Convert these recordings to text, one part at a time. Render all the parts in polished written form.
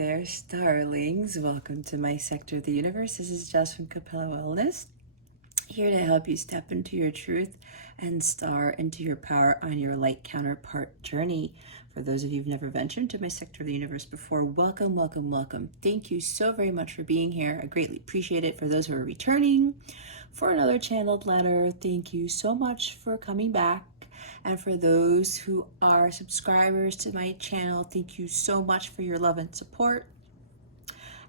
there, starlings. Welcome to my sector of the universe. This is Jess from Capella Wellness, here to help you step into your truth and star into your power on your light counterpart journey. For those of you who've never ventured into my sector of the universe before, welcome, welcome, welcome. Thank you so very much for being here. I greatly appreciate it. For those who are returning for another channeled letter, thank you so much for coming back. And for those who are subscribers to my channel, thank you so much for your love and support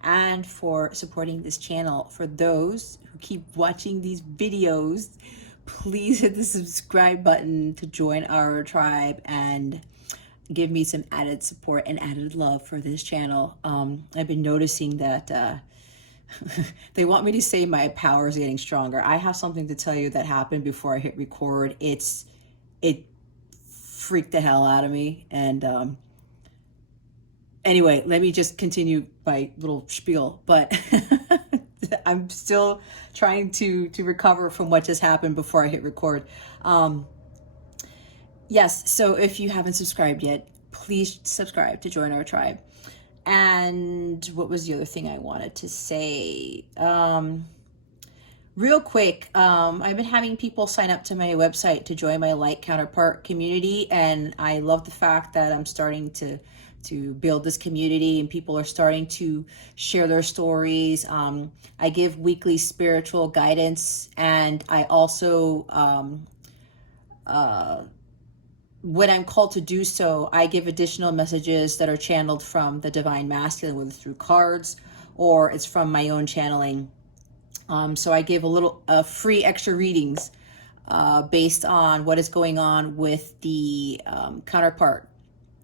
and for supporting this channel. For those who keep watching these videos, please hit the subscribe button to join our tribe and give me some added support and added love for this channel. I've been noticing that they want me to say my power is getting stronger. I have something to tell you that happened before I hit record. It freaked the hell out of me. And anyway, let me just continue my little spiel. But I'm still trying to recover from what just happened before I hit record. Yes, so if you haven't subscribed yet, please subscribe to join our tribe. And what was the other thing I wanted to say? Real quick, I've been having people sign up to my website to join my light counterpart community, and I love the fact that I'm starting to build this community and people are starting to share their stories. I give weekly spiritual guidance, and I also, when I'm called to do so, I give additional messages that are channeled from the Divine Masculine, whether through cards or it's from my own channeling. So I give a little free extra readings based on what is going on with the counterpart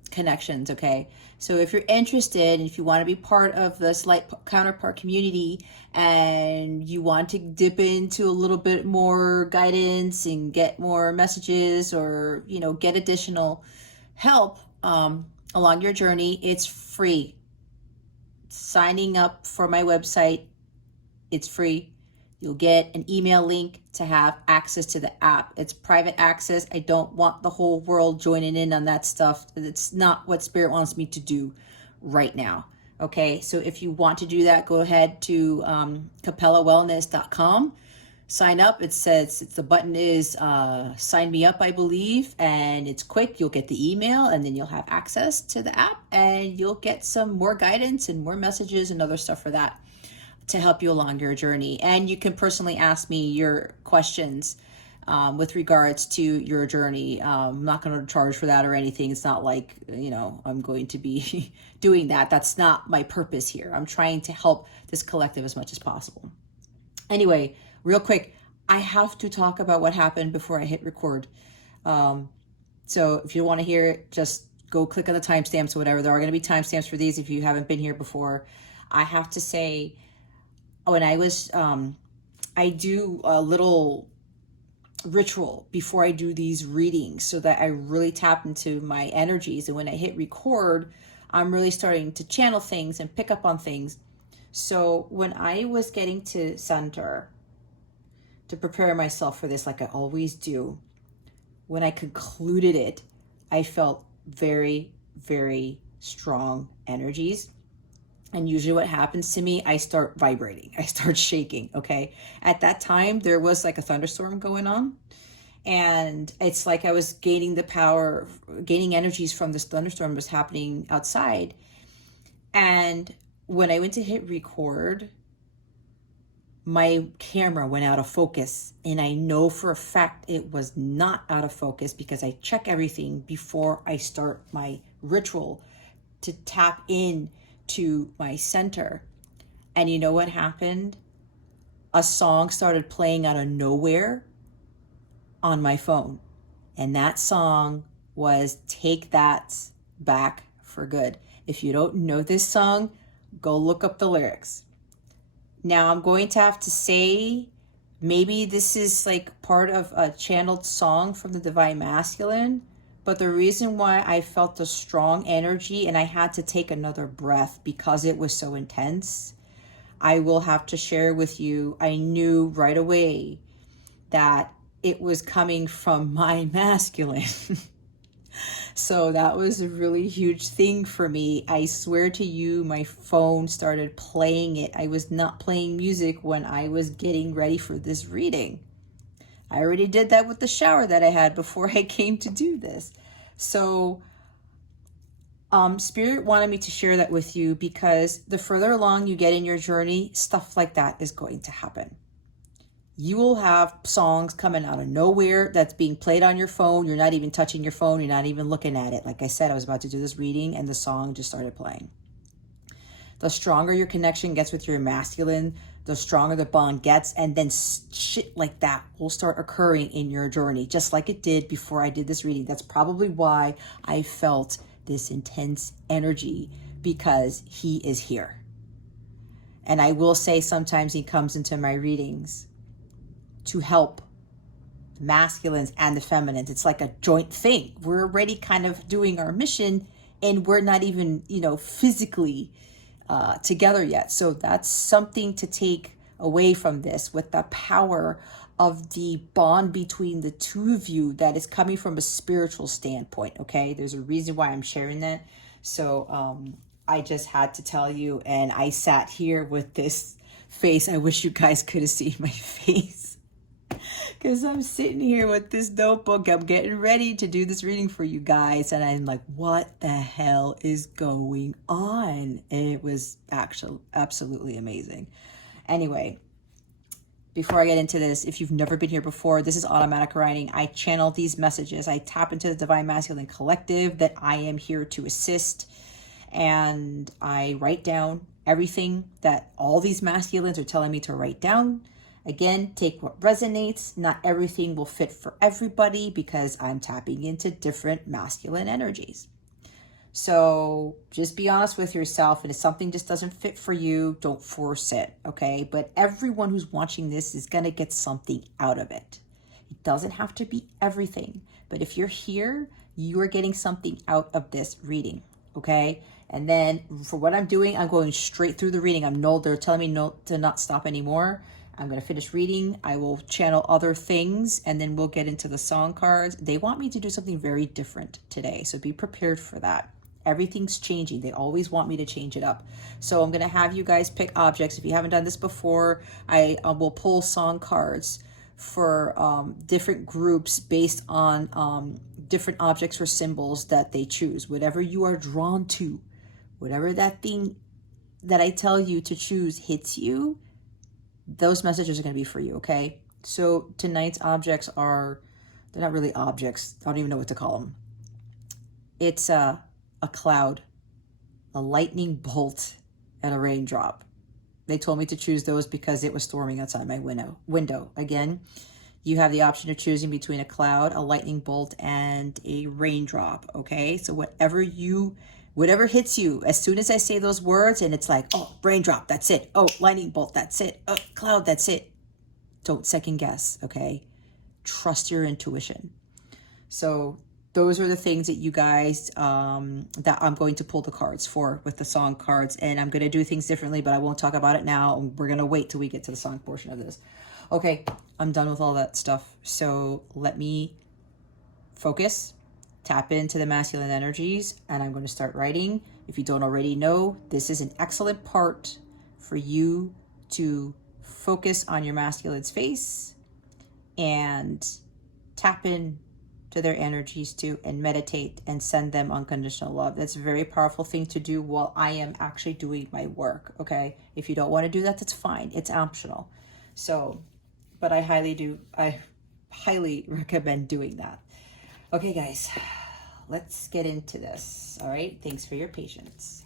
connections, okay? So if you're interested, and if you want to be part of this light counterpart community and you want to dip into a little bit more guidance and get more messages, or, you know, get additional help along your journey, it's free. Signing up for my website, it's free. You'll get an email link to have access to the app. It's private access. I don't want the whole world joining in on that stuff. It's not what Spirit wants me to do right now. Okay, so if you want to do that, go ahead to capellawellness.com. Sign up. It says the button is sign me up, I believe, and it's quick. You'll get the email, and then you'll have access to the app, and you'll get some more guidance and more messages and other stuff for that, to help you along your journey. And you can personally ask me your questions with regards to your journey. I'm not going to charge for that or anything. It's not like, you know, I'm going to be doing that. That's not my purpose here. I'm trying to help this collective as much as possible. Anyway, real quick, I have to talk about what happened before I hit record. So if you want to hear it, just go click on the timestamps or whatever. There are going to be timestamps for these if you haven't been here before. I have to say, when I was, I do a little ritual before I do these readings so that I really tap into my energies. And when I hit record, I'm really starting to channel things and pick up on things. So when I was getting to center to prepare myself for this, like I always do, when I concluded it, I felt very, very strong energies. And usually what happens to me, I start vibrating. I start shaking, okay? At that time, there was like a thunderstorm going on. And it's like I was gaining the power, gaining energies from this thunderstorm was happening outside. And when I went to hit record, my camera went out of focus. And I know for a fact it was not out of focus because I check everything before I start my ritual to tap in to my center. And you know what happened? A song started playing out of nowhere on my phone. And that song was Take That Back for Good. If you don't know this song, go look up the lyrics. Now I'm going to have to say, maybe this is like part of a channeled song from the Divine Masculine. But the reason why I felt the strong energy and I had to take another breath because it was so intense, I will have to share with you. I knew right away that it was coming from my masculine. So that was a really huge thing for me. I swear to you, my phone started playing it. I was not playing music when I was getting ready for this reading. I already did that with the shower that I had before I came to do this. So Spirit wanted me to share that with you because the further along you get in your journey, stuff like that is going to happen. You will have songs coming out of nowhere that's being played on your phone. You're not even touching your phone. You're not even looking at it. Like I said, I was about to do this reading and the song just started playing. The stronger your connection gets with your masculine, the stronger the bond gets. And then shit like that will start occurring in your journey, just like it did before I did this reading. That's probably why I felt this intense energy, because he is here. And I will say sometimes he comes into my readings to help the masculines and the feminines. It's like a joint thing. We're already kind of doing our mission and we're not even, physically together yet. So that's something to take away from this, with the power of the bond between the two of you that is coming from a spiritual standpoint. Okay, there's a reason why I'm sharing that. So I just had to tell you, and I sat here with this face. I wish you guys could have seen my face, because I'm sitting here with this notebook. I'm getting ready to do this reading for you guys. And I'm like, what the hell is going on? And it was actually absolutely amazing. Anyway, before I get into this, if you've never been here before, this is automatic writing. I channel these messages. I tap into the Divine Masculine Collective that I am here to assist. And I write down everything that all these masculines are telling me to write down. Again, take what resonates. Not everything will fit for everybody because I'm tapping into different masculine energies. So just be honest with yourself. And if something just doesn't fit for you, don't force it, okay? But everyone who's watching this is going to get something out of it. It doesn't have to be everything. But if you're here, you are getting something out of this reading, okay? And then for what I'm doing, I'm going straight through the reading. They're telling me no to not stop anymore. I'm going to finish reading. I will channel other things, and then we'll get into the song cards. They want me to do something very different today, so be prepared for that. Everything's changing. They always want me to change it up. So I'm going to have you guys pick objects. If you haven't done this before, I will pull song cards for different groups based on different objects or symbols that they choose. Whatever you are drawn to, whatever that thing that I tell you to choose hits you, those messages are going to be for you, okay? So tonight's objects they're not really objects. I don't even know what to call them. It's a cloud, a lightning bolt, and a raindrop. They told me to choose those because it was storming outside my window. Again, you have the option of choosing between a cloud, a lightning bolt, and a raindrop, okay? So whatever hits you, as soon as I say those words and it's like, oh, raindrop, that's it. Oh, lightning bolt, that's it. Oh, cloud, that's it. Don't second guess, okay? Trust your intuition. So those are the things that you guys, that I'm going to pull the cards for with the song cards. And I'm going to do things differently, but I won't talk about it now. We're going to wait till we get to the song portion of this. Okay, I'm done with all that stuff. So let me focus, tap into the masculine energies, and I'm going to start writing. If you don't already know, this is an excellent part for you to focus on your masculine's face and tap in to their energies too, and meditate and send them unconditional love. That's a very powerful thing to do while I am actually doing my work, okay? If you don't want to do that, that's fine. It's optional. So, but I highly recommend doing that. Okay, guys, let's get into this. All right, thanks for your patience.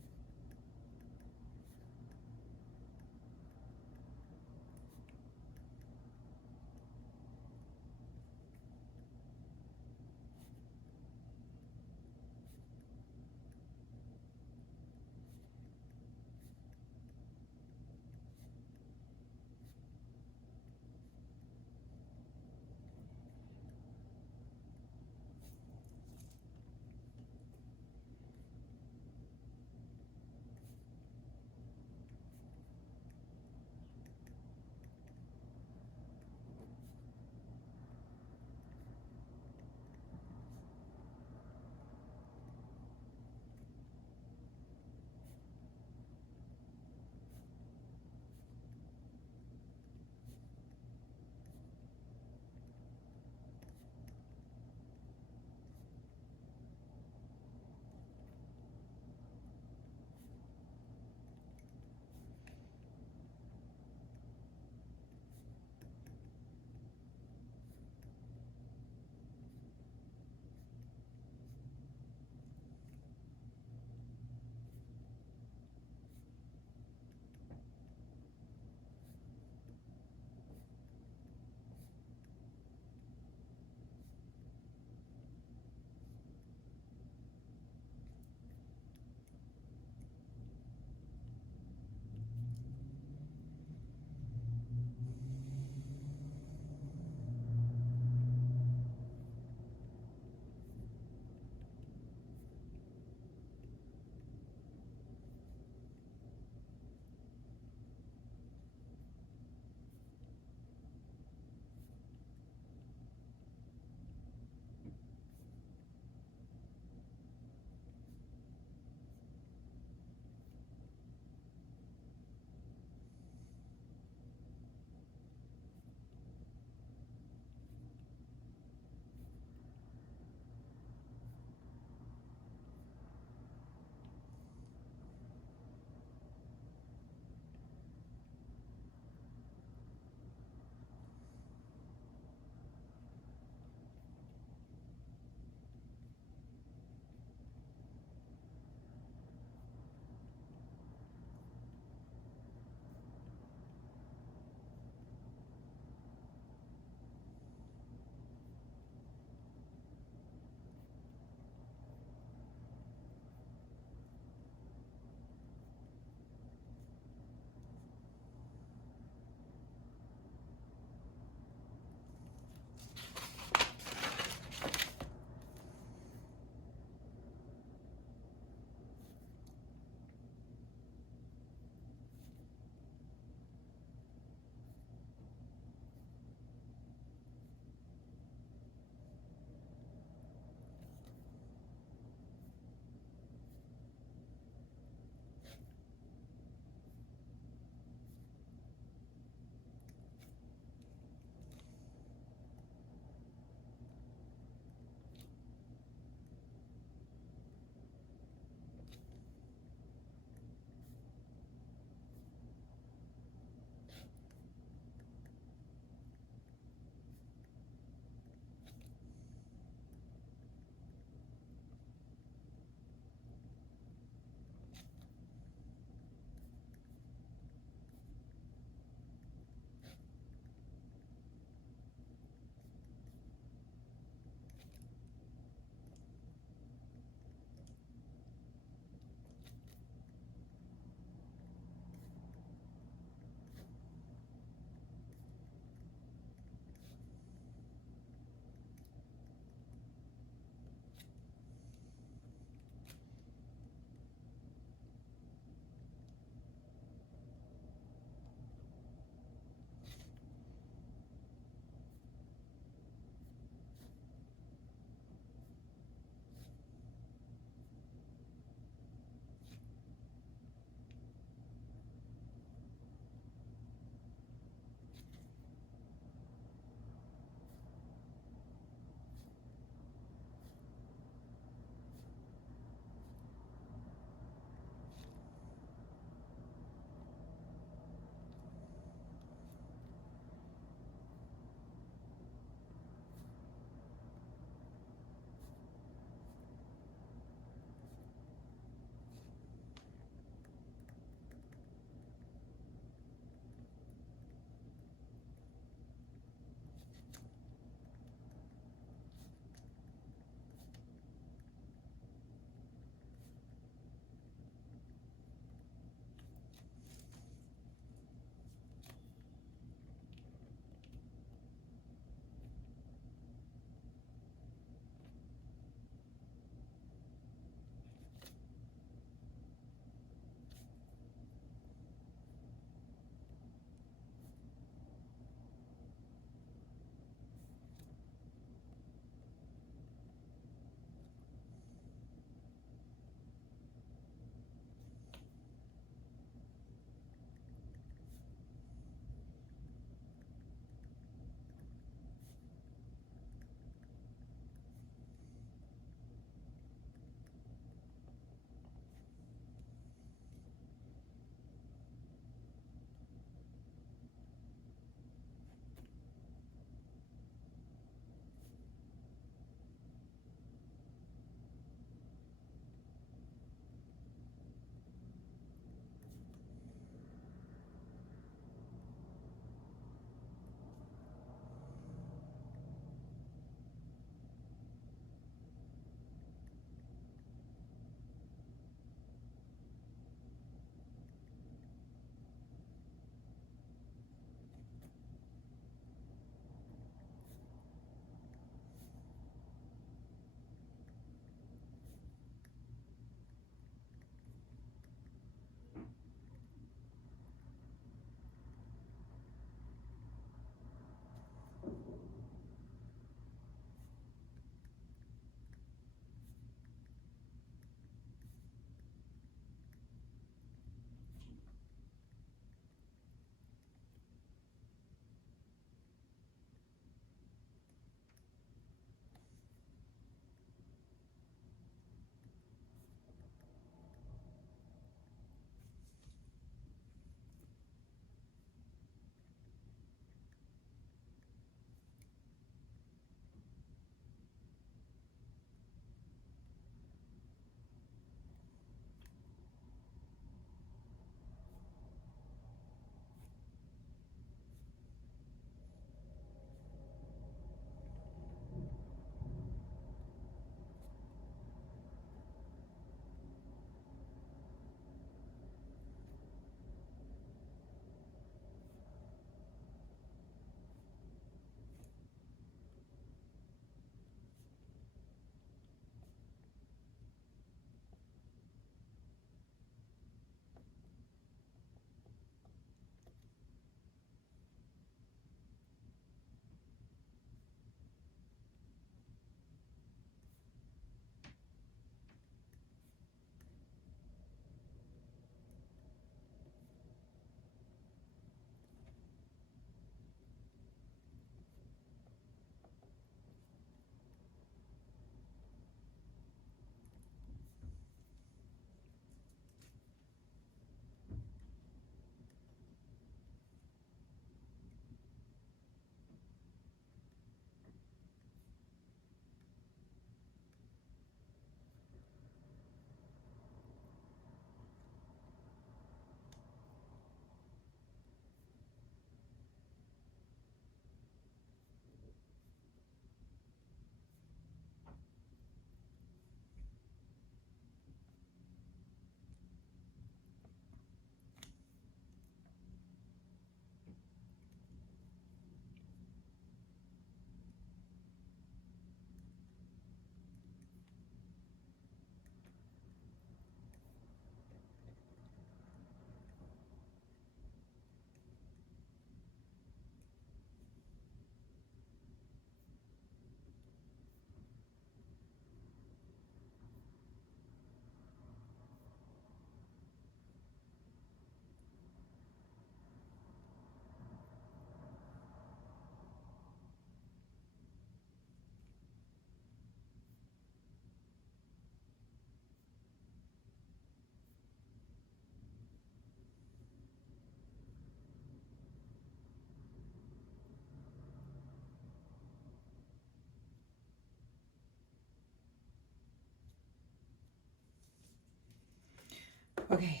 Okay.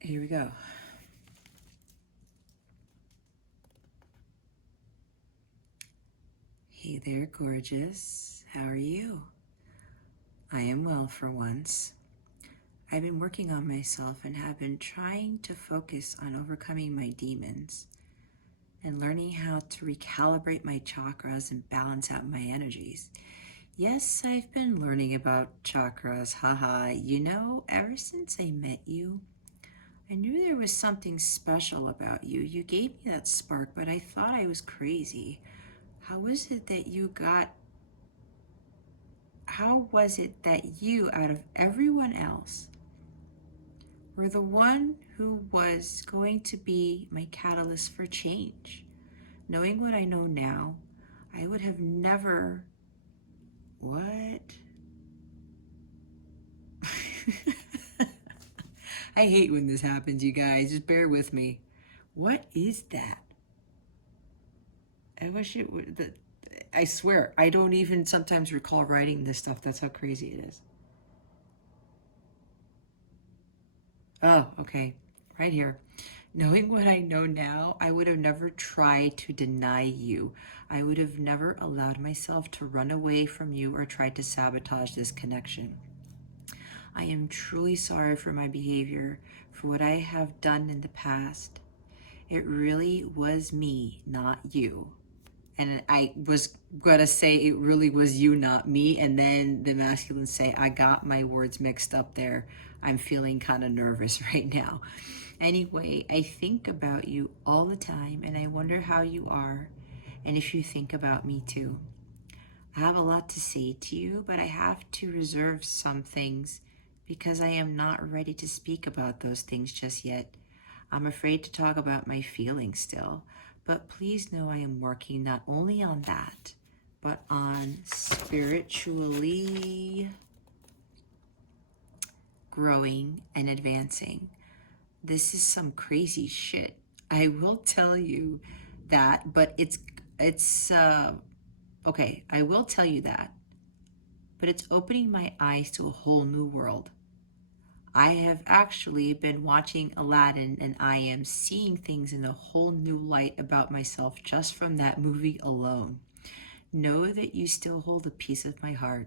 Here we go. Hey there, gorgeous. How are you? I am well for once. I've been working on myself and have been trying to focus on overcoming my demons and learning how to recalibrate my chakras and balance out my energies. Yes, I've been learning about chakras, haha. You know, ever since I met you, I knew there was something special about you. You gave me that spark, but I thought I was crazy. How was it that you, out of everyone else, were the one who was going to be my catalyst for change? Knowing what I know now, I would have never... What? I hate when this happens, you guys. Just bear with me. What is that? I wish it would... I swear, I don't even sometimes recall writing this stuff. That's how crazy it is. Oh, okay. Right here. Knowing what I know now, I would have never tried to deny you. I would have never allowed myself to run away from you or tried to sabotage this connection. I am truly sorry for my behavior, for what I have done in the past. It really was me, not you. And I was going to say it really was you, not me. And then the masculine say, I got my words mixed up there. I'm feeling kind of nervous right now. Anyway, I think about you all the time and I wonder how you are and if you think about me too. I have a lot to say to you, but I have to reserve some things because I am not ready to speak about those things just yet. I'm afraid to talk about my feelings still, but please know I am working not only on that, but on spiritually growing and advancing. This is some crazy shit. I will tell you that, but it's okay, I will tell you that, but it's opening my eyes to a whole new world. I have actually been watching Aladdin and I am seeing things in a whole new light about myself just from that movie alone. Know that you still hold a piece of my heart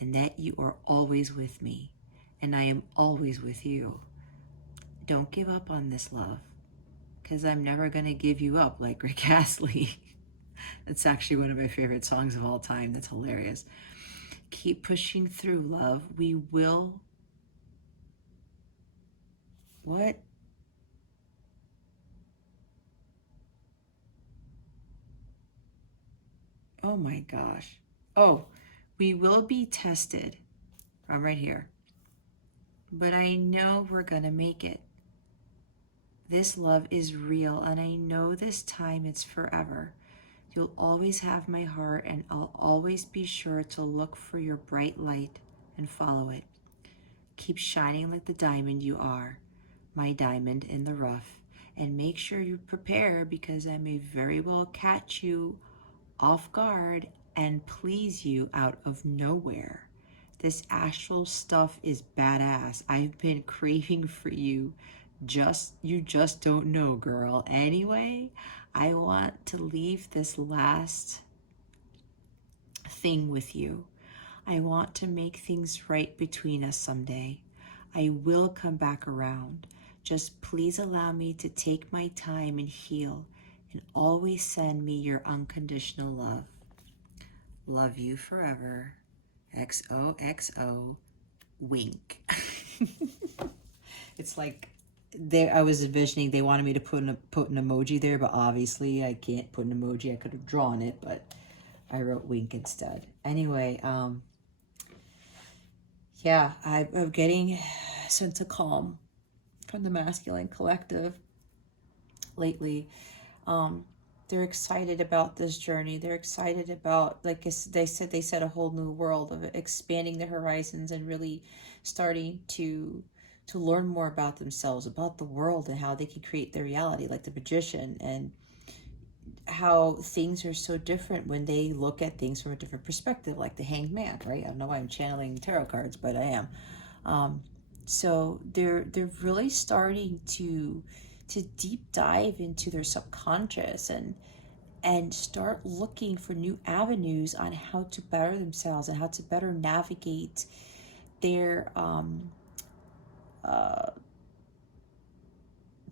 and that you are always with me and I am always with you. Don't give up on this love because I'm never going to give you up like Rick Astley. That's actually one of my favorite songs of all time. That's hilarious. Keep pushing through, love. We will... What? Oh my gosh. Oh, we will be tested. I'm right here. But I know we're gonna make it. This love is real, and I know this time it's forever. You'll always have my heart, and I'll always be sure to look for your bright light and follow it. Keep shining like the diamond you are, my diamond in the rough, and make sure you prepare because I may very well catch you off guard and please you out of nowhere. This astral stuff is badass. I've been craving for you. You just don't know, girl. Anyway, I want to leave this last thing with you. I want to make things right between us someday. I will come back around. Just please allow me to take my time and heal, and always send me your unconditional love. Love you forever. XOXO. Wink. It's like I was envisioning they wanted me to put an emoji there, but obviously I can't put an emoji. I could have drawn it, but I wrote wink instead. Anyway, yeah, I'm getting a sense of calm from the masculine collective lately. They're excited about this journey. They're excited about, like they said a whole new world of expanding their horizons and really starting to learn more about themselves, about the world, and how they can create their reality, like the magician. And how things are so different when they look at things from a different perspective, like the Hanged Man, right? I don't know why I'm channeling tarot cards, but I am. So they're really starting to deep dive into their subconscious and start looking for new avenues on how to better themselves and how to better navigate their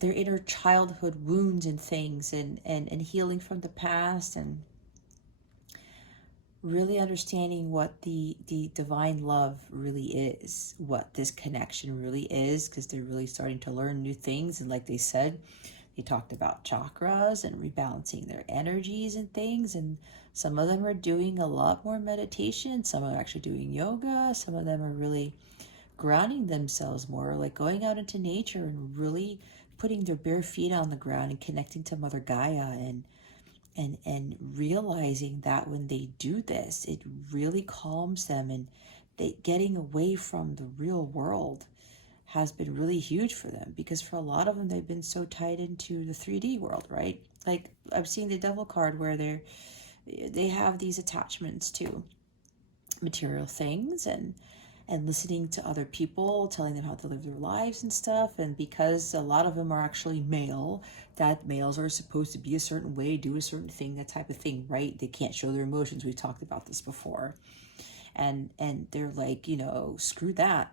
inner childhood wounds and things, and healing from the past, and really understanding what the divine love really is, what this connection really is, because they're really starting to learn new things. And like they said, they talked about chakras and rebalancing their energies and things, and some of them are doing a lot more meditation, some are actually doing yoga, some of them are really grounding themselves more, like going out into nature and really putting their bare feet on the ground and connecting to Mother Gaia, and realizing that when they do this, it really calms them, and they getting away from the real world has been really huge for them, because for a lot of them, they've been so tied into the 3D world, right? Like I've seen the Devil card where they have these attachments to material things, and listening to other people telling them how to live their lives and stuff. And because a lot of them are actually male, that males are supposed to be a certain way, do a certain thing, that type of thing, right? They can't show their emotions. We've talked about this before. And they're like, screw that.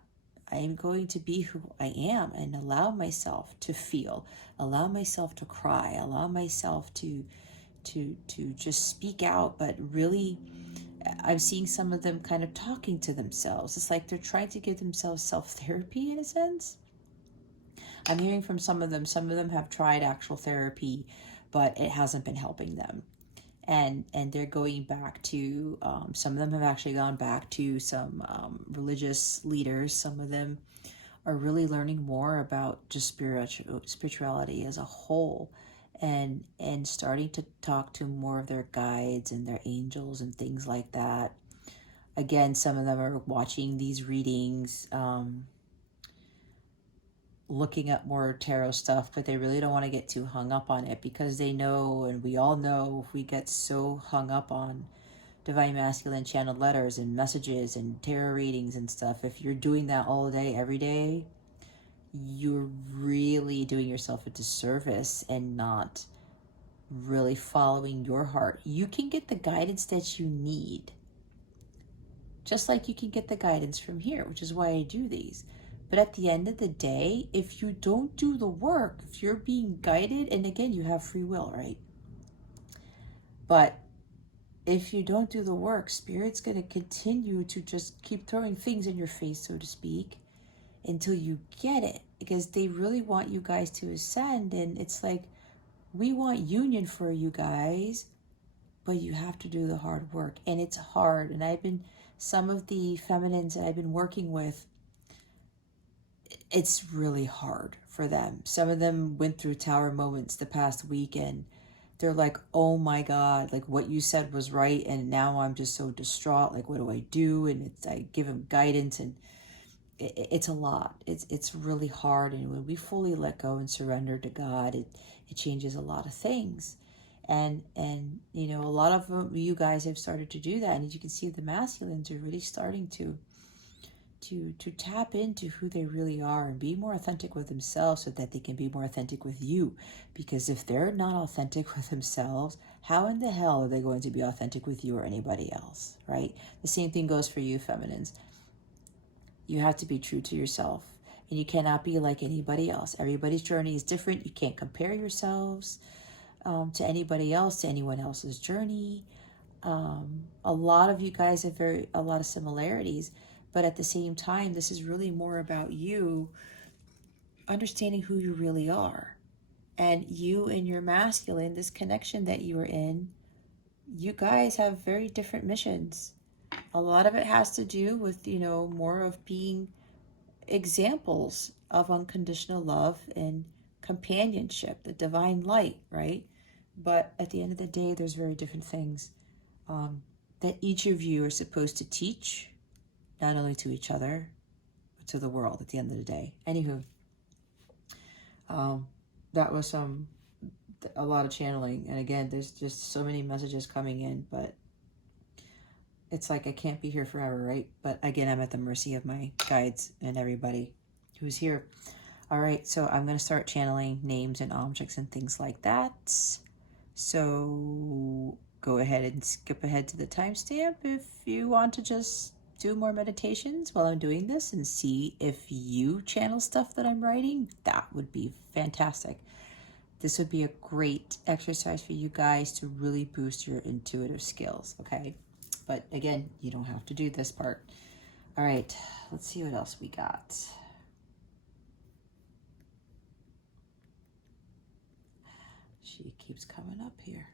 I am going to be who I am and allow myself to feel, allow myself to cry, allow myself to just speak out. But really, I'm seeing some of them kind of talking to themselves. It's like they're trying to give themselves self-therapy in a sense. I'm hearing from some of them have tried actual therapy, but it hasn't been helping them. And they're going back to, some of them have actually gone back to some religious leaders. Some of them are really learning more about just spirituality as a whole, and starting to talk to more of their guides and their angels and things like that. Again, some of them are watching these readings, looking up more tarot stuff, but they really don't want to get too hung up on it, because they know, and we all know, if we get so hung up on divine masculine channeled letters and messages and tarot readings and stuff, if you're doing that all day, every day, you're really doing yourself a disservice and not really following your heart. You can get the guidance that you need, just like you can get the guidance from here, which is why I do these. But at the end of the day, if you don't do the work, if you're being guided, and again, you have free will, right? But if you don't do the work, Spirit's going to continue to just keep throwing things in your face, so to speak, until you get it, because they really want you guys to ascend. And it's like, we want union for you guys, but you have to do the hard work, and it's hard. And some of the feminines that I've been working with, it's really hard for them. Some of them went through tower moments the past week, and they're like, oh my God, like what you said was right, and now I'm just so distraught. Like, what do I do? And I give them guidance, and it's a lot. It's really hard. And when we fully let go and surrender to God, it changes a lot of things. And a lot of them, you guys have started to do that. And as you can see, the masculines are really starting to tap into who they really are and be more authentic with themselves, so that they can be more authentic with you. Because if they're not authentic with themselves, how in the hell are they going to be authentic with you or anybody else, right? The same thing goes for you, feminines. You have to be true to yourself, and you cannot be like anybody else. Everybody's journey is different. You can't compare yourselves to anybody else, to anyone else's journey. A lot of you guys have a lot of similarities, but at the same time, this is really more about you understanding who you really are. And you and your masculine, this connection that you are in, you guys have very different missions. A lot of it has to do with, more of being examples of unconditional love and companionship, the divine light, right? But at the end of the day, there's very different things that each of you are supposed to teach, not only to each other, but to the world at the end of the day. Anywho, that was some a lot of channeling. And again, there's just so many messages coming in, but it's like I can't be here forever, right? But again, I'm at the mercy of my guides and everybody who's here. All right, so I'm going to start channeling names and objects and things like that. So go ahead and skip ahead to the timestamp if you want to just do more meditations while I'm doing this and see if you channel stuff that I'm writing. That would be fantastic. This would be a great exercise for you guys to really boost your intuitive skills, okay? But again, you don't have to do this part. All right, let's see what else we got. She keeps coming up here.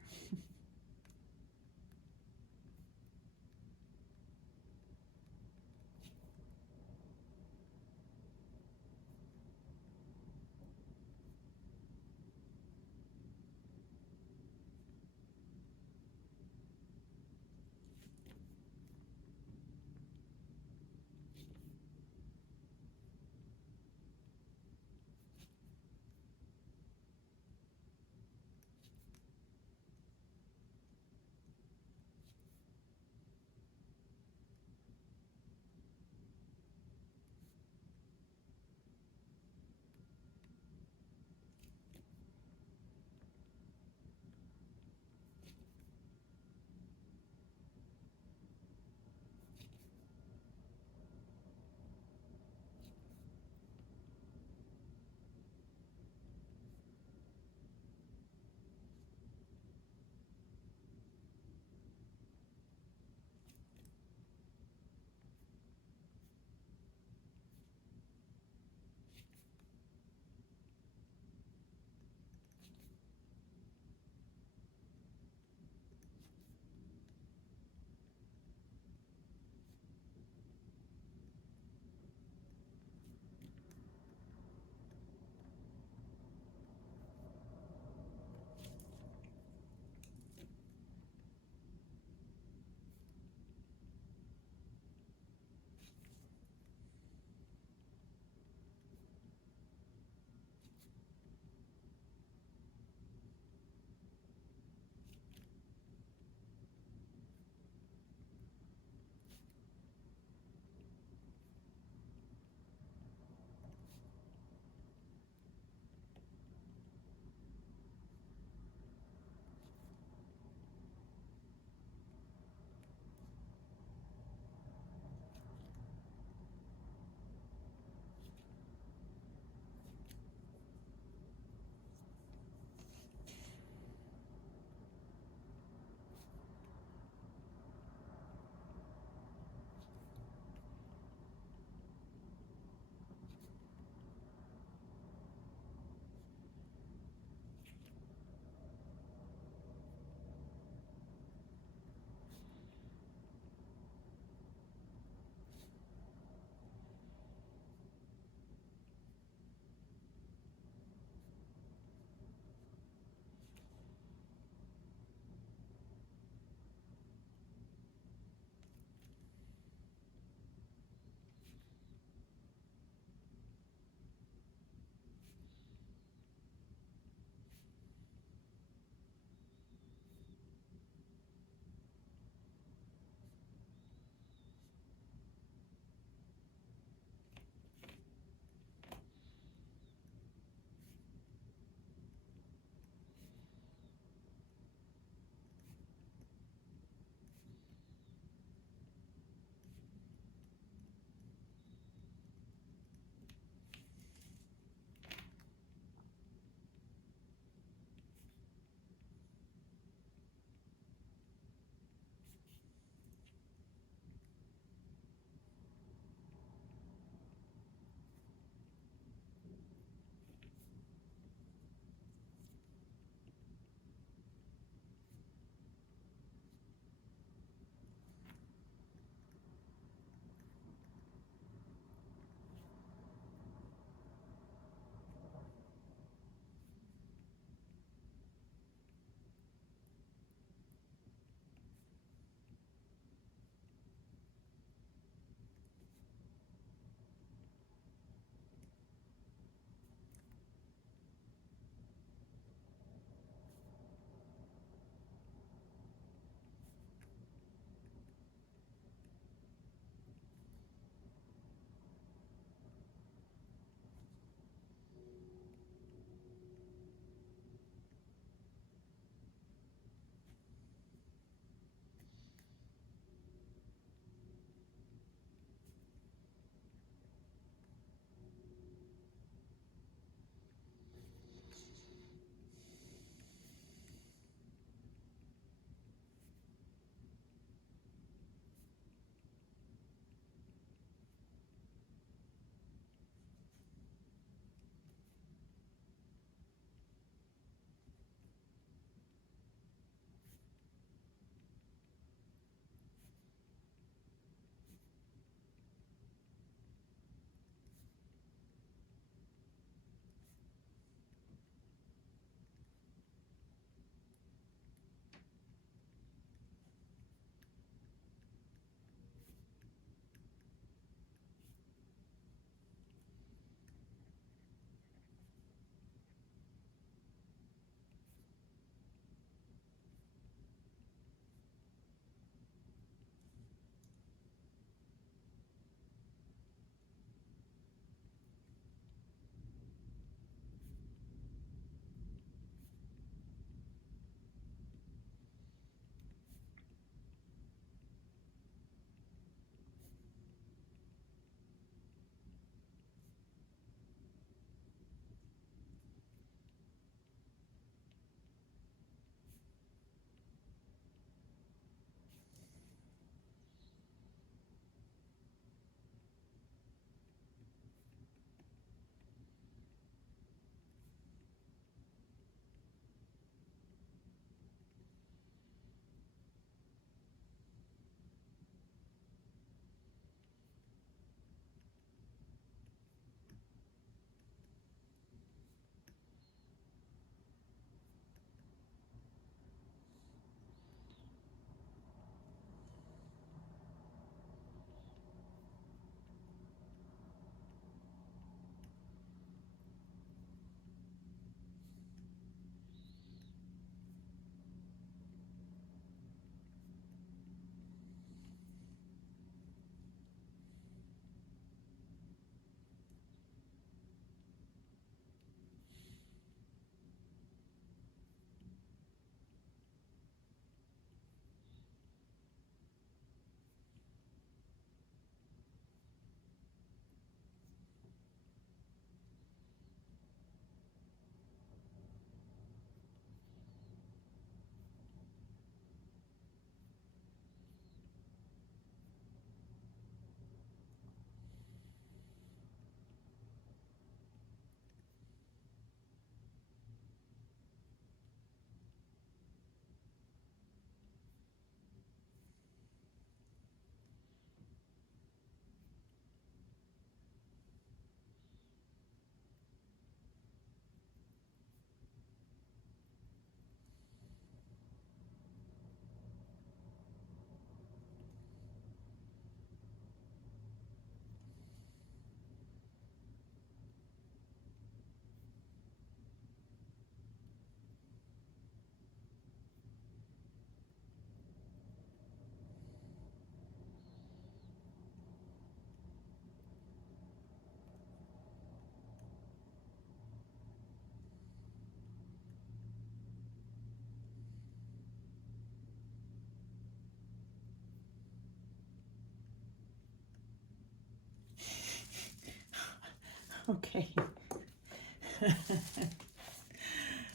Okay.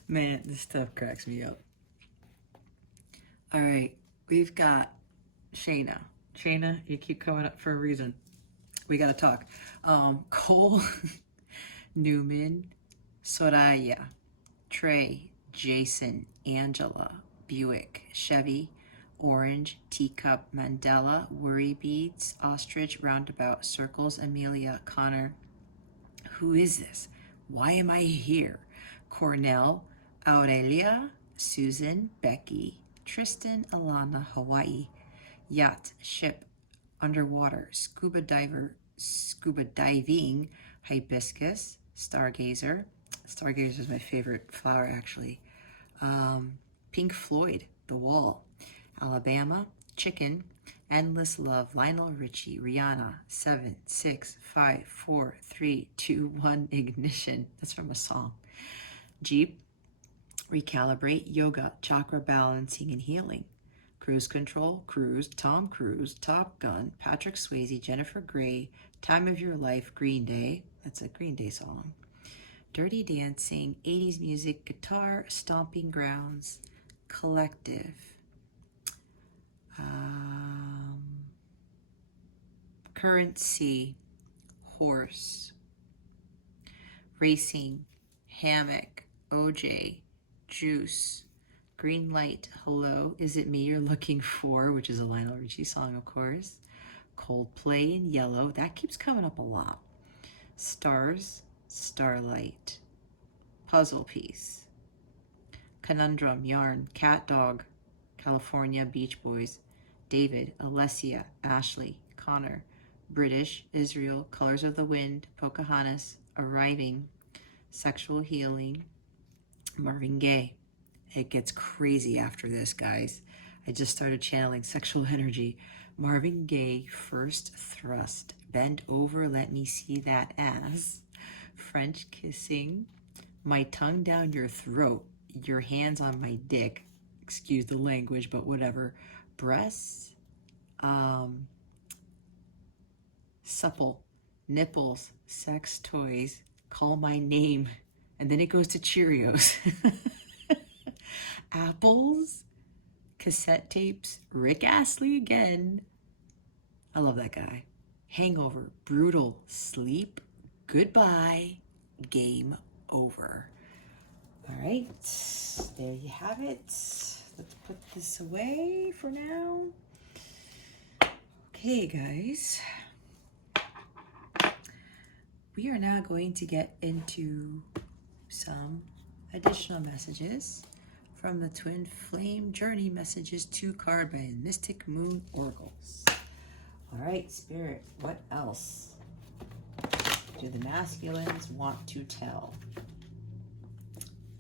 Man, this stuff cracks me up. All right, we've got Shayna. Shayna, you keep coming up for a reason. We got to talk. Cole, Newman, Soraya, Trey, Jason, Angela, Buick, Chevy, Orange, Teacup, Mandela, Worry Beads, Ostrich, Roundabout, Circles, Amelia, Connor. Who is this? Why am I here? Cornell, Aurelia, Susan, Becky, Tristan, Alana, Hawaii, Yacht, Ship, Underwater, Scuba Diver, Scuba Diving, Hibiscus, Stargazer. Stargazer is my favorite flower, actually. Pink Floyd, The Wall, Alabama, Chicken, Endless Love, Lionel Richie, Rihanna, 7, 6, 5, 4, 3, 2, 1, Ignition. That's from a song. Jeep, Recalibrate, Yoga, Chakra Balancing and Healing. Cruise Control, Cruise, Tom Cruise, Top Gun, Patrick Swayze, Jennifer Grey, Time of Your Life, Green Day. That's a Green Day song. Dirty Dancing, 80s Music, Guitar, Stomping Grounds, Collective. Currency, Horse. Racing, Hammock, OJ, Juice. Green Light, Hello, Is It Me You're Looking For, which is a Lionel Richie song, of course. Coldplay in Yellow, that keeps coming up a lot. Stars, Starlight. Puzzle Piece. Conundrum, Yarn, Cat Dog, California, Beach Boys. David, Alessia, Ashley, Connor. British, Israel, Colors of the Wind, Pocahontas, Arriving, Sexual Healing, Marvin Gaye. It gets crazy after this, guys. I just started channeling sexual energy. Marvin Gaye, First Thrust, Bend Over, Let Me See That Ass, French Kissing, My Tongue Down Your Throat, Your Hands on My Dick, excuse the language, but whatever, Breasts, Supple, Nipples, Sex Toys, Call My Name, and then it goes to Cheerios. Apples, cassette tapes, Rick Astley again. I love that guy. Hangover, Brutal, Sleep, Goodbye, Game Over. All right, there you have it. Let's put this away for now. Okay, guys. We are now going to get into some additional messages from the Twin Flame Journey Messages 2 card by Mystic Moon Oracles. All right, Spirit, what else do the masculines want to tell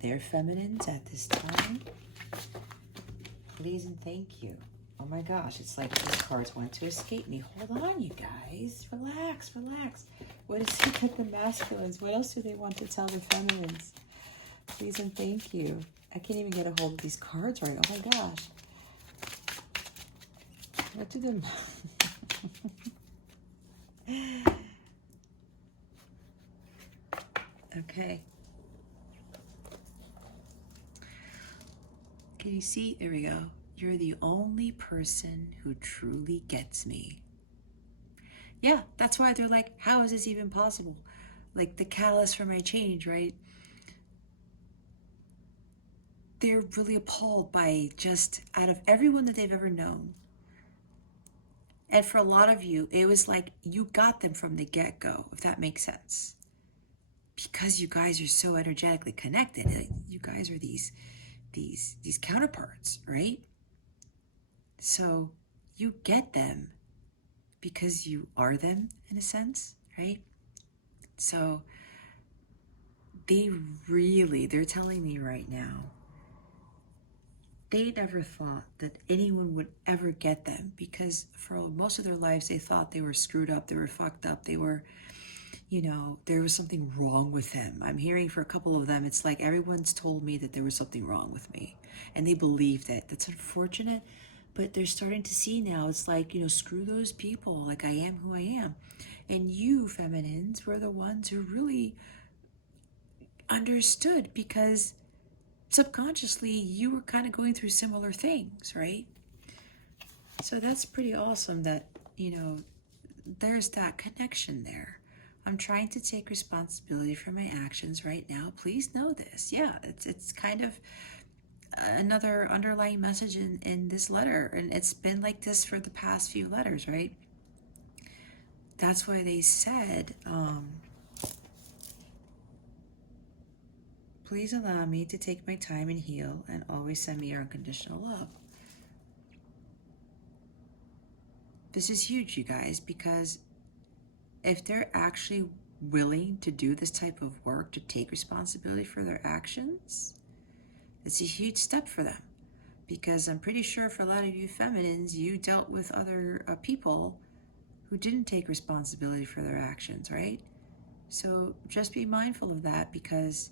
their feminines at this time? Please and thank you. Oh my gosh, it's like these cards want to escape me. Hold on, you guys. Relax, relax. What is it with the masculines? What else do they want to tell the feminines? Please and thank you. I can't even get a hold of these cards right. Oh my gosh. What do them? Okay. Can you see? There we go. You're the only person who truly gets me. Yeah, that's why they're like, how is this even possible? Like the catalyst for my change, right? They're really appalled by just out of everyone that they've ever known. And for a lot of you, it was like you got them from the get-go, if that makes sense. Because you guys are so energetically connected. You guys are these counterparts, right? So you get them because you are them in a sense, right? So they're telling me right now, they never thought that anyone would ever get them because for most of their lives, they thought they were screwed up, they were fucked up, they were, there was something wrong with them. I'm hearing for a couple of them, it's like everyone's told me that there was something wrong with me and they believed it. That's unfortunate, But they're starting to see now, it's like, screw those people, like I am who I am. And you, feminines, were the ones who really understood, because subconsciously you were kind of going through similar things, right? So that's pretty awesome that, there's that connection there. I'm trying to take responsibility for my actions right now. Please know this. Yeah, it's kind of another underlying message in this letter, and it's been like this for the past few letters, right? That's why they said, please allow me to take my time and heal, and always send me your unconditional love. This is huge, you guys, because if they're actually willing to do this type of work, to take responsibility for their actions, it's a huge step for them. Because I'm pretty sure for a lot of you feminines, you dealt with other people who didn't take responsibility for their actions, right? So just be mindful of that, because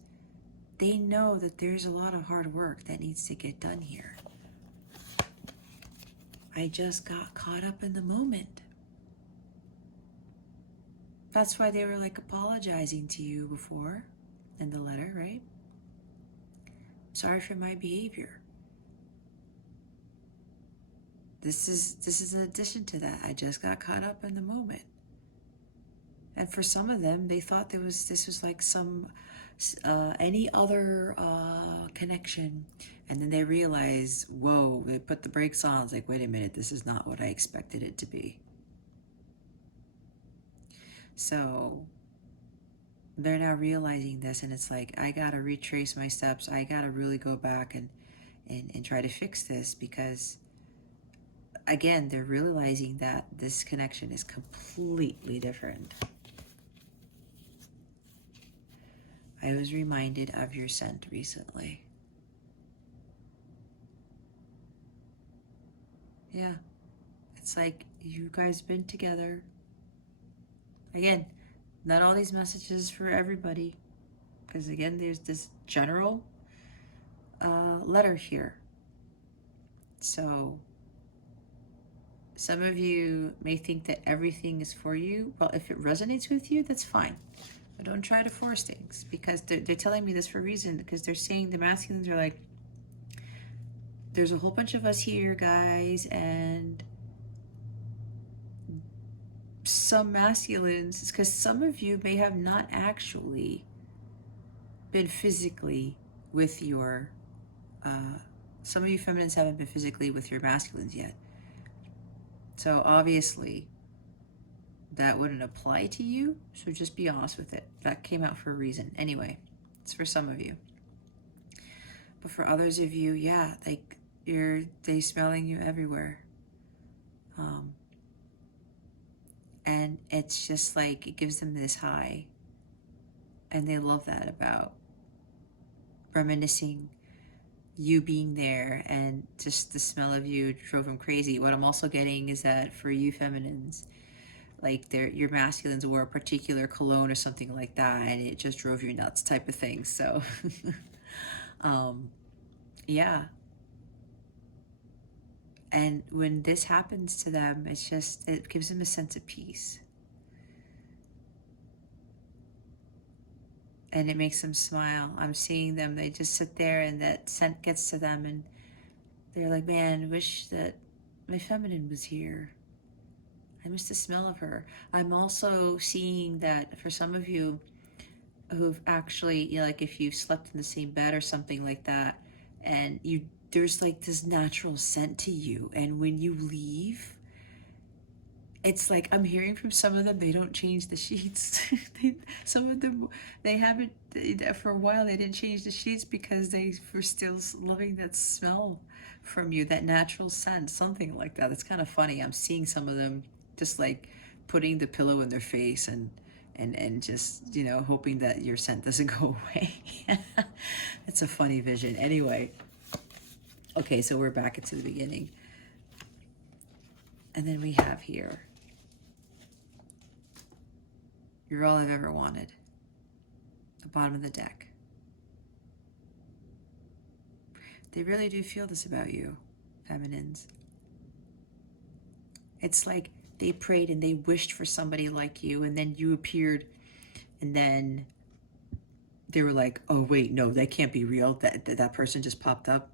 they know that there's a lot of hard work that needs to get done here. I just got caught up in the moment. That's why they were like apologizing to you before in the letter, right? Sorry for my behavior. This is an addition to that. I just got caught up in the moment. And for some of them, they thought this was like some any other connection, and then they realize, whoa, they put the brakes on. It's like, wait a minute, this is not what I expected it to be. So they're now realizing this, and it's like, I gotta retrace my steps. I gotta really go back and try to fix this, because again, they're realizing that this connection is completely different. I was reminded of your scent recently. Yeah, it's like you guys been together. Again, not all these messages for everybody, because again, there's this general letter here. So some of you may think that everything is for you. Well, if it resonates with you, that's fine. But don't try to force things, because they're telling me this for a reason, because they're saying, the masculines are like, there's a whole bunch of us here, guys, and some masculines, because some of you may have not actually been physically with your, some of you feminines haven't been physically with your masculines yet. So obviously that wouldn't apply to you, so just be honest with it. That came out for a reason. Anyway, it's for some of you. But for others of you, yeah, like they smelling you everywhere. And it's just like, it gives them this high. And they love that about reminiscing you being there, and just the smell of you drove them crazy. What I'm also getting is that for you feminines, like your masculines wore a particular cologne or something like that, and it just drove you nuts, type of thing. So yeah. And when this happens to them, it gives them a sense of peace. And it makes them smile. I'm seeing them, they just sit there, and that scent gets to them, and they're like, man, I wish that my feminine was here. I miss the smell of her. I'm also seeing that for some of you who've actually, like if you've slept in the same bed or something like that, and there's like this natural scent to you, and when you leave, it's like, I'm hearing from some of them, they don't change the sheets. Some of them, they haven't, for a while, they didn't change the sheets because they were still loving that smell from you, that natural scent, something like that. It's kind of funny. I'm seeing some of them just like putting the pillow in their face and just, hoping that your scent doesn't go away. It's a funny vision. Anyway, okay, so we're back into the beginning. And then we have here, you're all I've ever wanted. The bottom of the deck. They really do feel this about you, feminines. It's like they prayed and they wished for somebody like you, and then you appeared, and then they were like, oh wait, no, that can't be real. That person just popped up.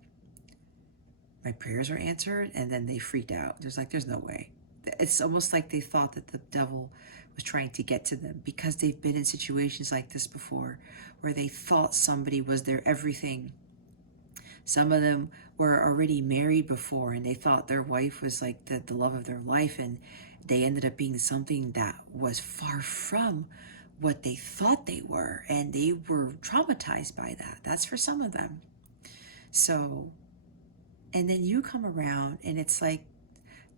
My prayers are answered, and then they freaked out. There's no way. It's almost like they thought that the devil was trying to get to them, because they've been in situations like this before where they thought somebody was their everything. Some of them were already married before, and they thought their wife was like the love of their life, and they ended up being something that was far from what they thought they were, and they were traumatized by that. That's for some of them. So, and then you come around and it's like,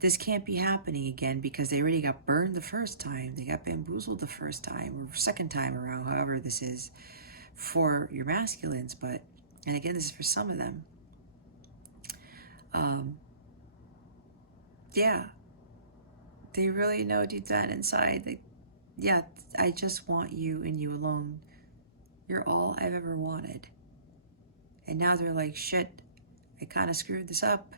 this can't be happening again, because they already got burned the first time. They got bamboozled the first time, or second time around, however this is for your masculines. But, and again, this is for some of them. Yeah, they really know deep down inside that, yeah, I just want you and you alone. You're all I've ever wanted. And now they're like, shit, I kind of screwed this up.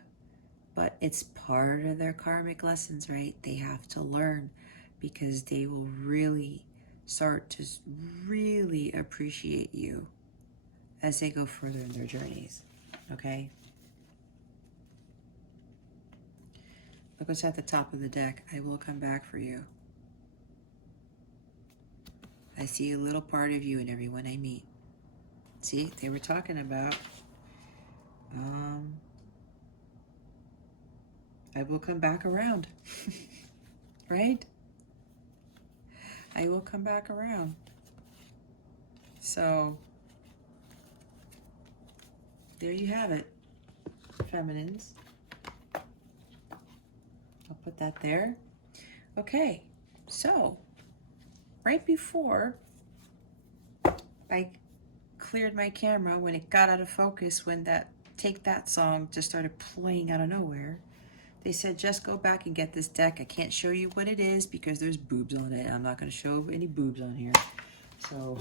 But it's part of their karmic lessons, right? They have to learn, because they will really start to really appreciate you as they go further in their journeys, okay? Look what's at the top of the deck. I will come back for you. I see a little part of you in everyone I meet. See, they were talking about, I will come back around, right? I will come back around. So, there you have it, feminines. I'll put that there. Okay, so right before I cleared my camera, when it got out of focus, when that Take That song just started playing out of nowhere, they said, just go back and get this deck. I can't show you what it is because there's boobs on it. I'm not going to show any boobs on here. So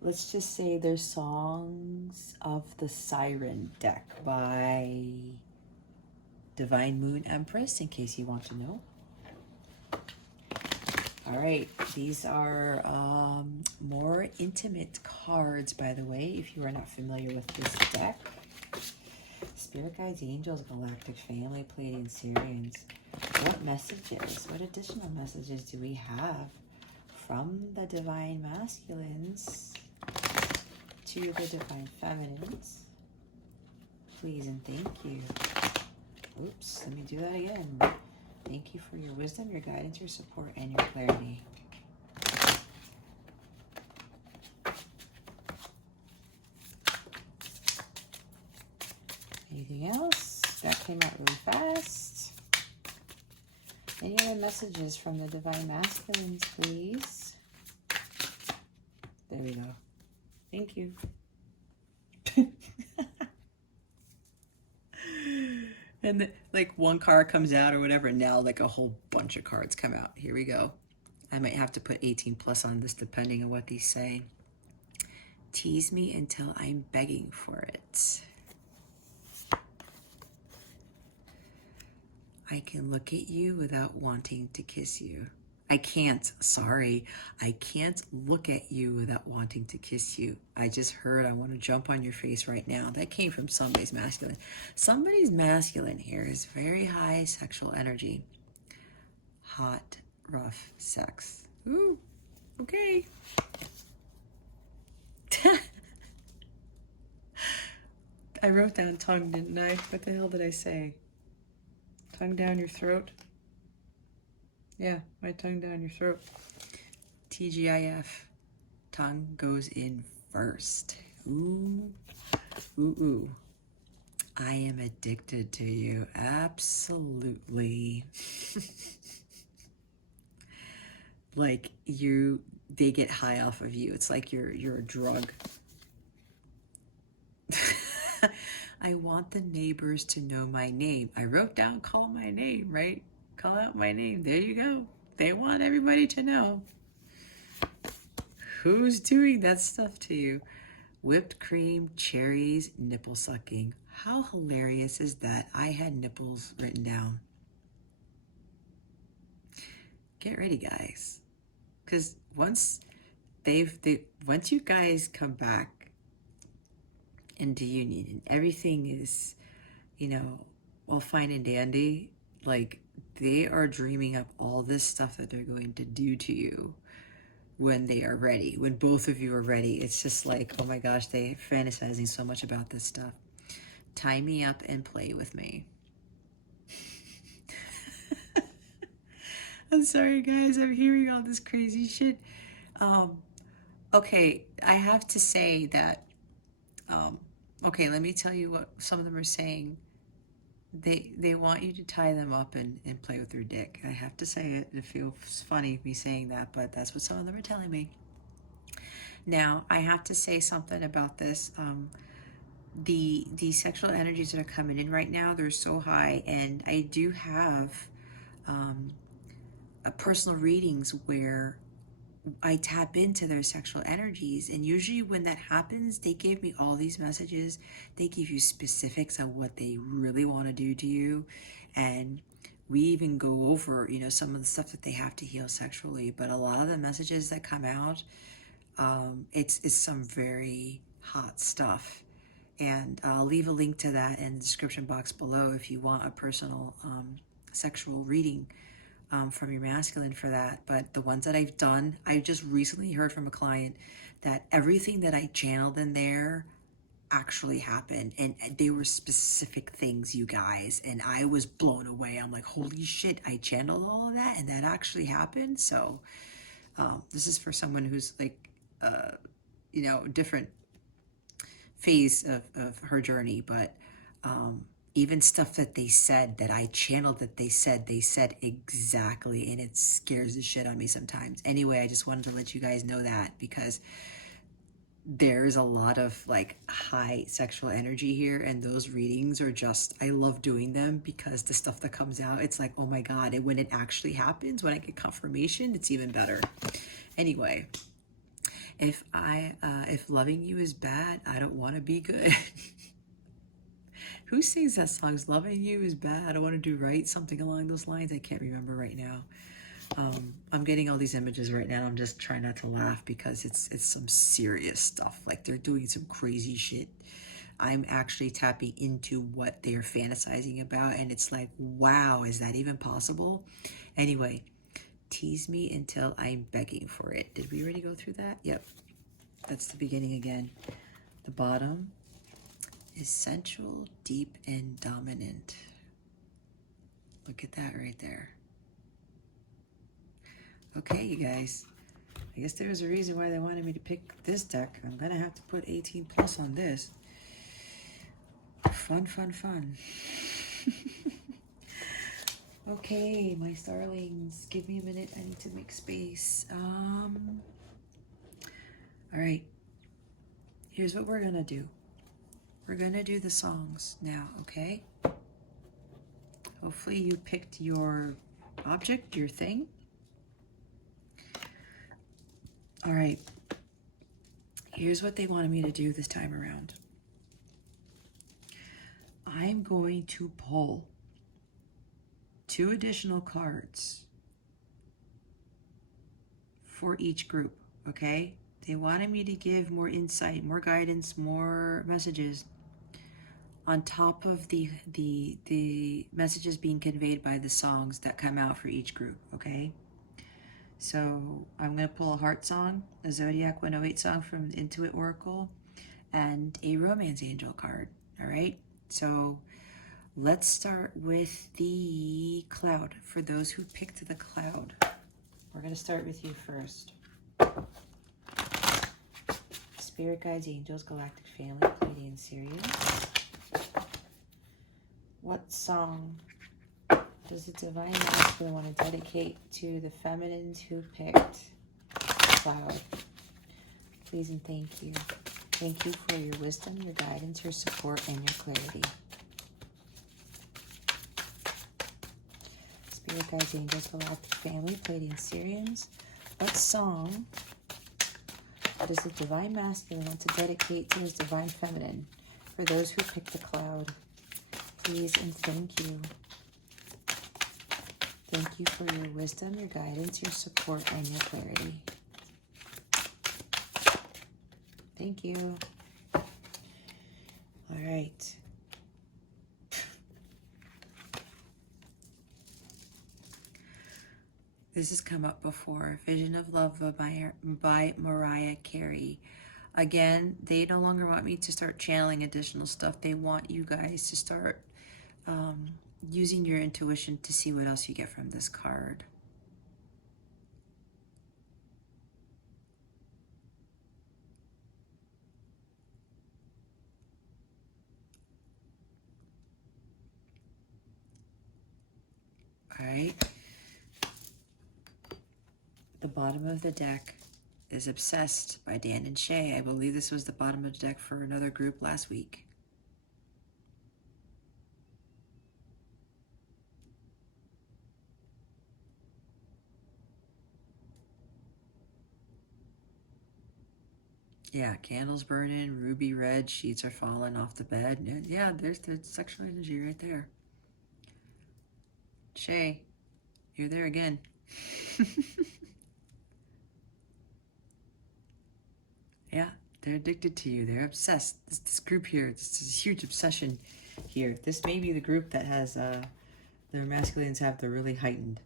let's just say there's Songs of the Siren deck by Divine Moon Empress, in case you want to know. All right, these are more intimate cards, by the way, if you are not familiar with this deck. Spirit Guides, Angels, Galactic Family, Pleiadian Sirians. What messages, what additional messages do we have from the Divine Masculines to the Divine Feminines? Please and thank you. Oops, let me do that again. Thank you for your wisdom, your guidance, your support, and your clarity. Anything else? That came out really fast. Any other messages from the Divine Masculines, please? There we go. Thank you. And like one card comes out or whatever, and now like a whole bunch of cards come out. Here we go. I might have to put 18 plus on this depending on what these say. Tease me until I'm begging for it. I can look at you without wanting to kiss you. I can't, sorry. I can't look at you without wanting to kiss you. I just heard I want to jump on your face right now. That came from somebody's masculine. Somebody's masculine here is very high sexual energy. Hot, rough sex. Ooh, okay. I wrote down tongue, didn't I? What the hell did I say? Tongue down your throat? Yeah, my tongue down your throat. TGIF. Tongue goes in first. Ooh, ooh, ooh. I am addicted to you. Absolutely. Like they get high off of you. It's like you're a drug. I want the neighbors to know my name. I wrote down call my name, right? Call out my name. There you go. They want everybody to know. Who's doing that stuff to you? Whipped cream, cherries, nipple sucking. How hilarious is that? I had nipples written down. get ready, guys. Because once once you guys come back into union and everything is, you know, all fine and dandy, like, they are dreaming up all this stuff that they're going to do to you when they are ready, when both of you are ready. It's just like, oh my gosh, they're fantasizing so much about this stuff. Tie me up and play with me. I'm sorry, guys, I'm hearing all this crazy shit. Okay, I have to say that, okay, let me tell you what some of them are saying. They want you to tie them up and play with their dick. I have to say it. It feels funny me saying that, but that's what some of them are telling me. Now, I have to say something about this. The sexual energies that are coming in right now, they're so high, and I do have personal readings where I tap into their sexual energies, and usually when that happens, they give me all these messages. They give you specifics of what they really want to do to you, and we even go over, you know, some of the stuff that they have to heal sexually. But a lot of the messages that come out, it's some very hot stuff, and I'll leave a link to that in the description box below if you want a personal sexual reading from your masculine for that. But the ones that I've done, I just recently heard from a client that everything that I channeled in there actually happened, and they were specific things, you guys, and I was blown away. I'm like, holy shit, I channeled all of that and that actually happened. So this is for someone who's like you know, different phase of her journey, but even stuff that they said that I channeled that they said exactly, and it scares the shit out of me sometimes. Anyway, I just wanted to let you guys know that, because there's a lot of like high sexual energy here, and those readings are just, I love doing them because the stuff that comes out, it's like, oh my God. And when it actually happens, when I get confirmation, it's even better. Anyway, if loving you is bad, I don't want to be good. Who sings that song? Loving you is bad, I don't want to do right, something along those lines. I can't remember right now. I'm getting all these images right now. I'm just trying not to laugh because it's some serious stuff. Like, they're doing some crazy shit. I'm actually tapping into what they're fantasizing about, and it's like, wow, is that even possible? Anyway, tease me until I'm begging for it. Did we already go through that? Yep. That's the beginning again. The bottom is sensual, deep, and dominant. Look at that right there. Okay, you guys. I guess there's a reason why they wanted me to pick this deck. I'm gonna have to put 18 plus on this. Fun, fun, fun. Okay, my starlings, give me a minute. I need to make space. All right. Here's what we're gonna do. We're gonna do the songs now, okay? Hopefully you picked your object, your thing. All right. Here's what they wanted me to do this time around. I'm going to pull 2 additional cards for each group, okay? They wanted me to give more insight, more guidance, more messages on top of the messages being conveyed by the songs that come out for each group, okay? So I'm going to pull a heart song, a Zodiac 108 song from Intuit Oracle, and a romance angel card, all right? So let's start with the cloud. For those who picked the cloud, we're going to start with you first. Spirit guides, angels, galactic family, Pleiadian, Sirius. What song does the Divine Masculine want to dedicate to the feminines who picked cloud? Please and thank you. Thank you for your wisdom, your guidance, your support, and your clarity. Spirit guides, angels, galactic family, Pleiadian, Sirians. What song does the Divine Masculine want to dedicate to his Divine Feminine? For those who picked the cloud, please and thank you. Thank you for your wisdom, your guidance, your support, and your clarity. Thank you. All right. This has come up before. Vision of Love by Mariah Carey. Again, they no longer want me to start channeling additional stuff. They want you guys to start using your intuition to see what else you get from this card. All right. The bottom of the deck is Obsessed by Dan and Shay. I believe this was the bottom of the deck for another group last week. Yeah, candles burning, ruby red, sheets are falling off the bed. Yeah, there's the sexual energy right there. Shay, you're there again. Yeah, they're addicted to you. They're obsessed. This group here, this is a huge obsession here. This may be the group that has, their masculines have the really heightened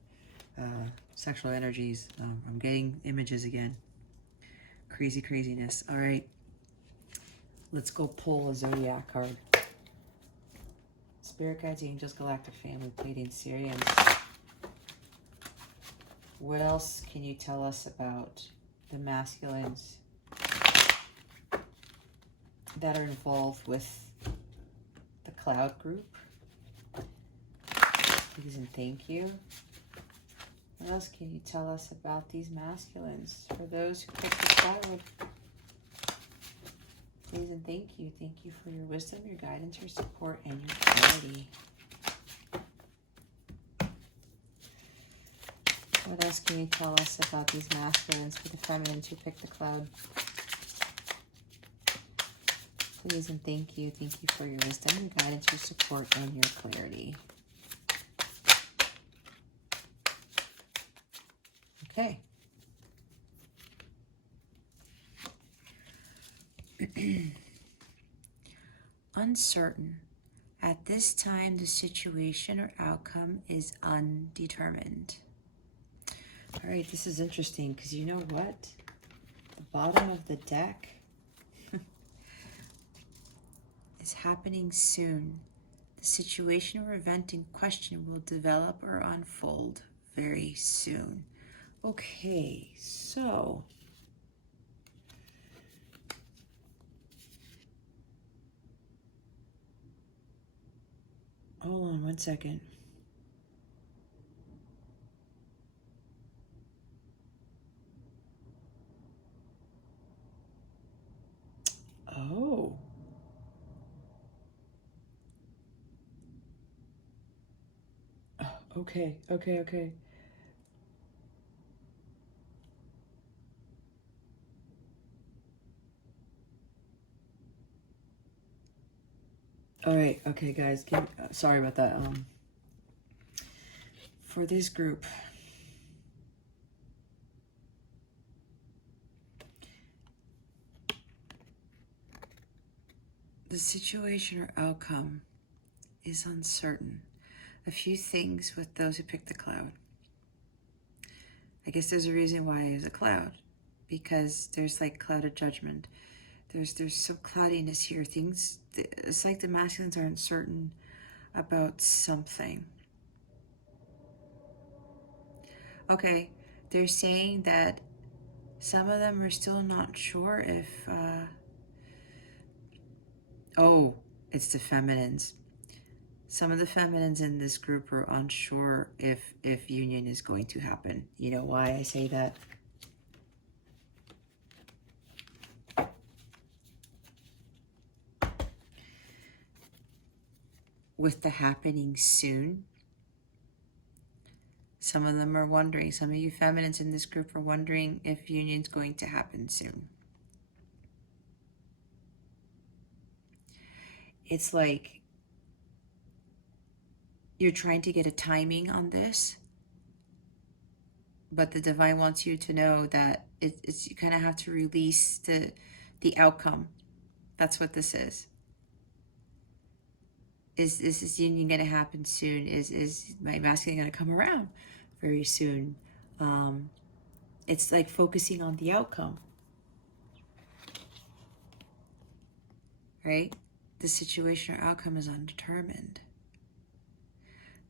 sexual energies. I'm getting images again. Crazy craziness. All right, let's go pull a Zodiac card. Spirit guides, angels, galactic family, Pleiadian, Siren. What else can you tell us about the masculines that are involved with the cloud group? Please and thank you. What else can you tell us about these masculines? For those who picked the cloud, please and thank you. Thank you for your wisdom, your guidance, your support, and your clarity. What else can you tell us about these masculines for the feminines who picked the cloud? Please and thank you. Thank you for your wisdom, your guidance, your support, and your clarity. Okay. Uncertain. At this time, the situation or outcome is undetermined. All right, this is interesting because you know what? The bottom of the deck is happening soon. The situation or event in question will develop or unfold very soon. Okay, so hold on one second. Oh. Okay. All right, okay, guys. Sorry about that. For this group, the situation or outcome is uncertain. A few things with those who picked the cloud. I guess there's a reason why it's a cloud, because there's like clouded judgment. There's some cloudiness here. Things, it's like the masculines are uncertain about something. Okay, they're saying that some of them are still not sure if, oh, it's the feminines. Some of the feminines in this group are unsure if union is going to happen. You know why I say that? With the happening soon, some of them are wondering, some of you feminines in this group are wondering if union's going to happen soon. It's like you're trying to get a timing on this, but the divine wants you to know that it's you kind of have to release the outcome. That's what this is. Is this union going to happen soon? Is my masculine going to come around very soon? It's like focusing on the outcome, right? The situation or outcome is undetermined.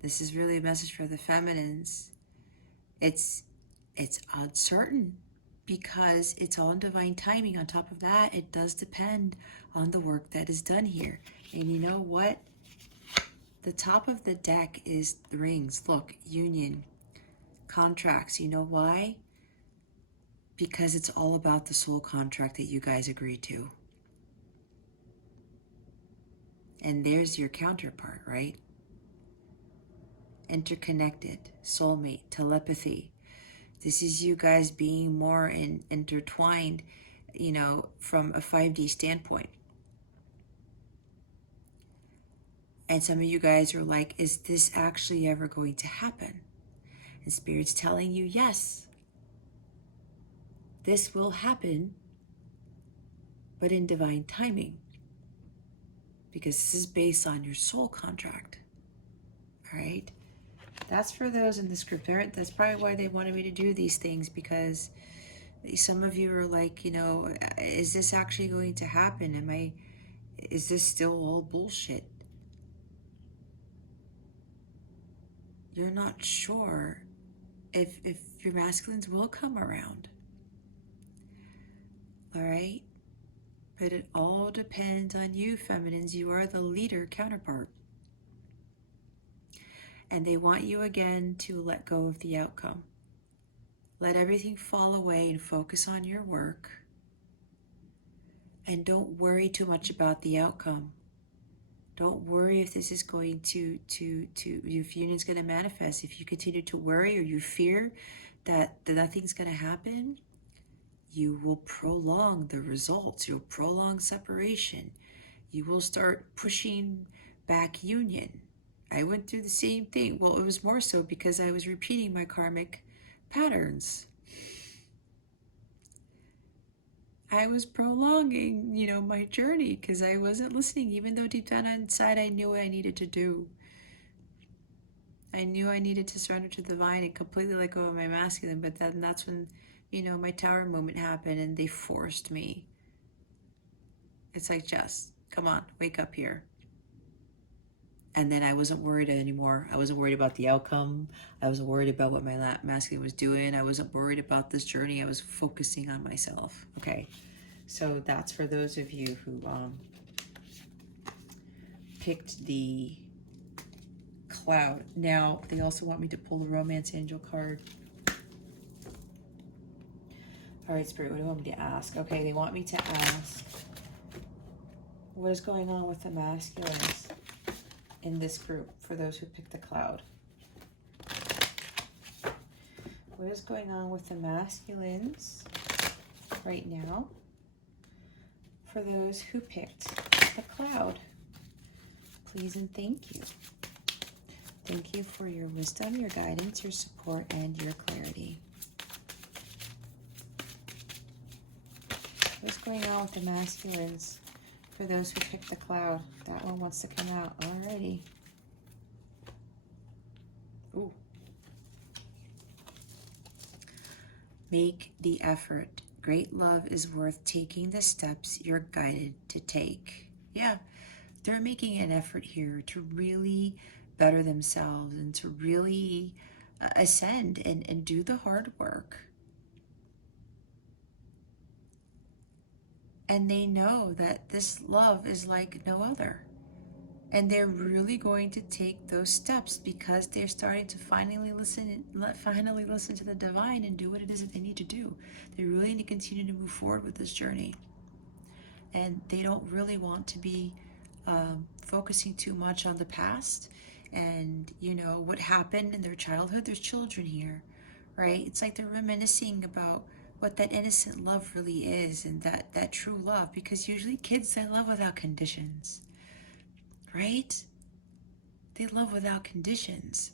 This is really a message for the feminines. It's uncertain because it's all in divine timing. On top of that, it does depend on the work that is done here. And you know what? The top of the deck is the rings. Look, union, contracts. You know why? Because it's all about the soul contract that you guys agreed to. And there's your counterpart, right? Interconnected, soulmate, telepathy. This is you guys being more intertwined, you know, from a 5D standpoint. And some of you guys are like, is this actually ever going to happen? And Spirit's telling you, yes, this will happen, but in divine timing. Because this is based on your soul contract. All right? That's for those in this group. That's probably why they wanted me to do these things, because some of you are like, you know, is this actually going to happen? Is this still all bullshit? You're not sure if your masculines will come around. All right? But it all depends on you, feminines. You are the leader counterpart. And they want you again to let go of the outcome. Let everything fall away and focus on your work. And don't worry too much about the outcome. Don't worry if this is going if union's going to manifest. If you continue to worry or you fear that nothing's going to happen, you will prolong the results. You'll prolong separation. You will start pushing back union. I went through the same thing. Well, it was more so because I was repeating my karmic patterns. I was prolonging, you know, my journey because I wasn't listening, even though deep down inside I knew what I needed to do. I knew I needed to surrender to the divine and completely let go of my masculine, but then that's when, you know, my tower moment happened and they forced me. It's like, Jess, come on, wake up here. And then I wasn't worried anymore. I wasn't worried about the outcome. I wasn't worried about what my masculine was doing. I wasn't worried about this journey. I was focusing on myself. Okay, so that's for those of you who picked the cloud. Now, they also want me to pull the romance angel card. All right, Spirit, what do you want me to ask? Okay, they want me to ask, what is going on with the masculines in this group for those who picked the cloud? What is going on with the masculines right now for those who picked the cloud? Please and thank you. Thank you for your wisdom, your guidance, your support, and your clarity. What's going on with the masculines for those who picked the cloud? That one wants to come out. Alrighty. Ooh. Make the effort. Great love is worth taking the steps you're guided to take. Yeah, they're making an effort here to really better themselves and to really ascend and do the hard work. And they know that this love is like no other. And they're really going to take those steps because they're starting to finally listen to the divine and do what it is that they need to do. They really need to continue to move forward with this journey. And they don't really want to be focusing too much on the past and, you know, what happened in their childhood. There's children here, right? It's like they're reminiscing about what that innocent love really is and that true love, because usually kids, they love without conditions, right? They love without conditions.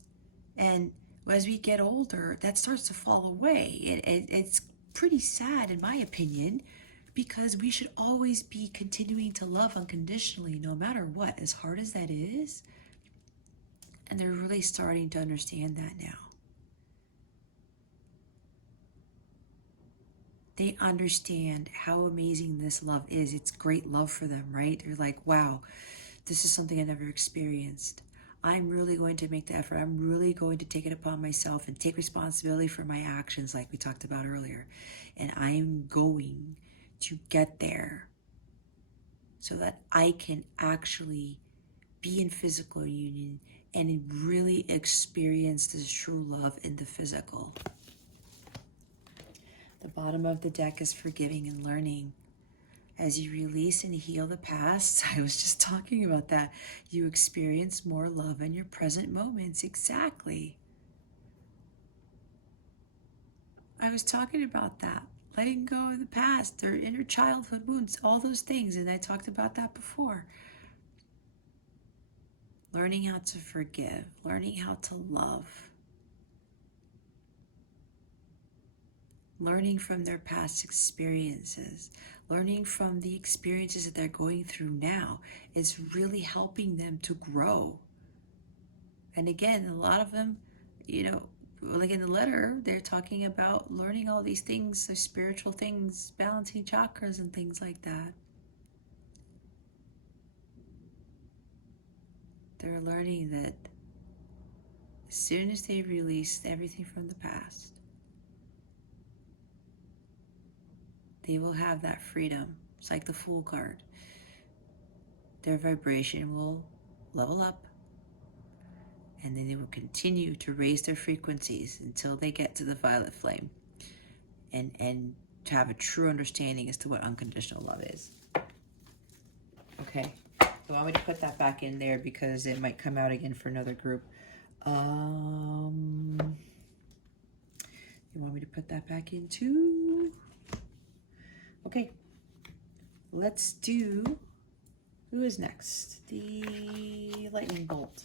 And As we get older, that starts to fall away. It's pretty sad, in my opinion, because we should always be continuing to love unconditionally, no matter what, as hard as that is. And they're really starting to understand that now. They understand how amazing this love is. It's great love for them, right? They're like, wow, this is something I never experienced. I'm really going to make the effort. I'm really going to take it upon myself and take responsibility for my actions, like we talked about earlier. And I'm going to get there so that I can actually be in physical union and really experience this true love in the physical. The bottom of the deck is forgiving and learning. As you release and heal the past, I was just talking about that, you experience more love in your present moments. Exactly. I was talking about that. Letting go of the past, their inner childhood wounds, all those things, and I talked about that before. Learning how to forgive, learning how to love. Learning from their past experiences, learning from the experiences that they're going through now is really helping them to grow. And again, a lot of them, like in the letter, they're talking about learning all these things, so spiritual things, balancing chakras and things like that. They're learning that as soon as they release everything from the past, they will have that freedom. It's like the Fool card. Their vibration will level up, and then they will continue to raise their frequencies until they get to the violet flame and to have a true understanding as to what unconditional love is. Okay, so I want me to put that back in there because it might come out again for another group. You want me to put that back in too? Okay, let's do, who is next? The lightning bolt.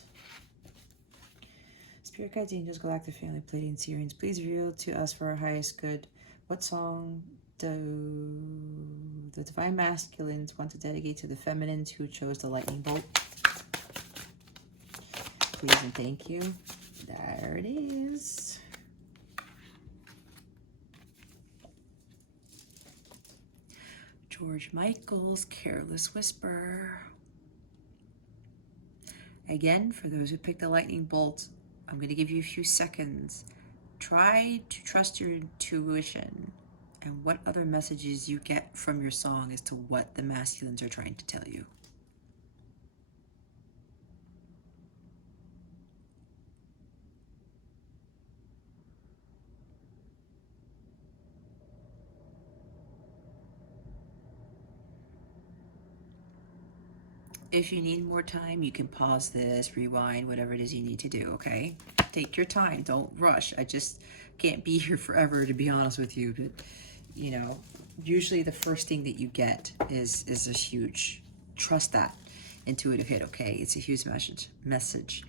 Spirit guides, angels, galactic family, Pleiadian, Sirens, please reveal to us for our highest good. What song do the divine masculines want to dedicate to the feminines who chose the lightning bolt? Please and thank you. There it is. George Michael's Careless Whisper. Again, for those who picked the lightning bolt, I'm going to give you a few seconds. Try to trust your intuition and what other messages you get from your song as to what the masculines are trying to tell you. If you need more time, you can pause this, rewind, whatever it is you need to do, okay? Take your time, don't rush. I just can't be here forever, to be honest with you. But, usually the first thing that you get is a huge, trust that intuitive hit, okay? It's a huge message.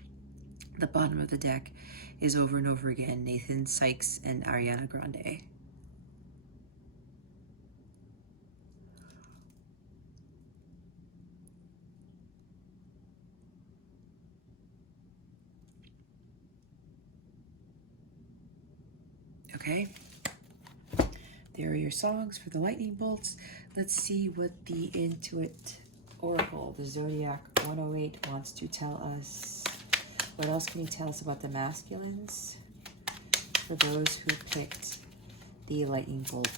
The bottom of the deck is over and over again, Nathan Sykes and Ariana Grande. Okay, there are your songs for the lightning bolts. Let's see what the Intuit Oracle, the Zodiac 108, wants to tell us. What else can you tell us about the masculines for those who picked the lightning bolt?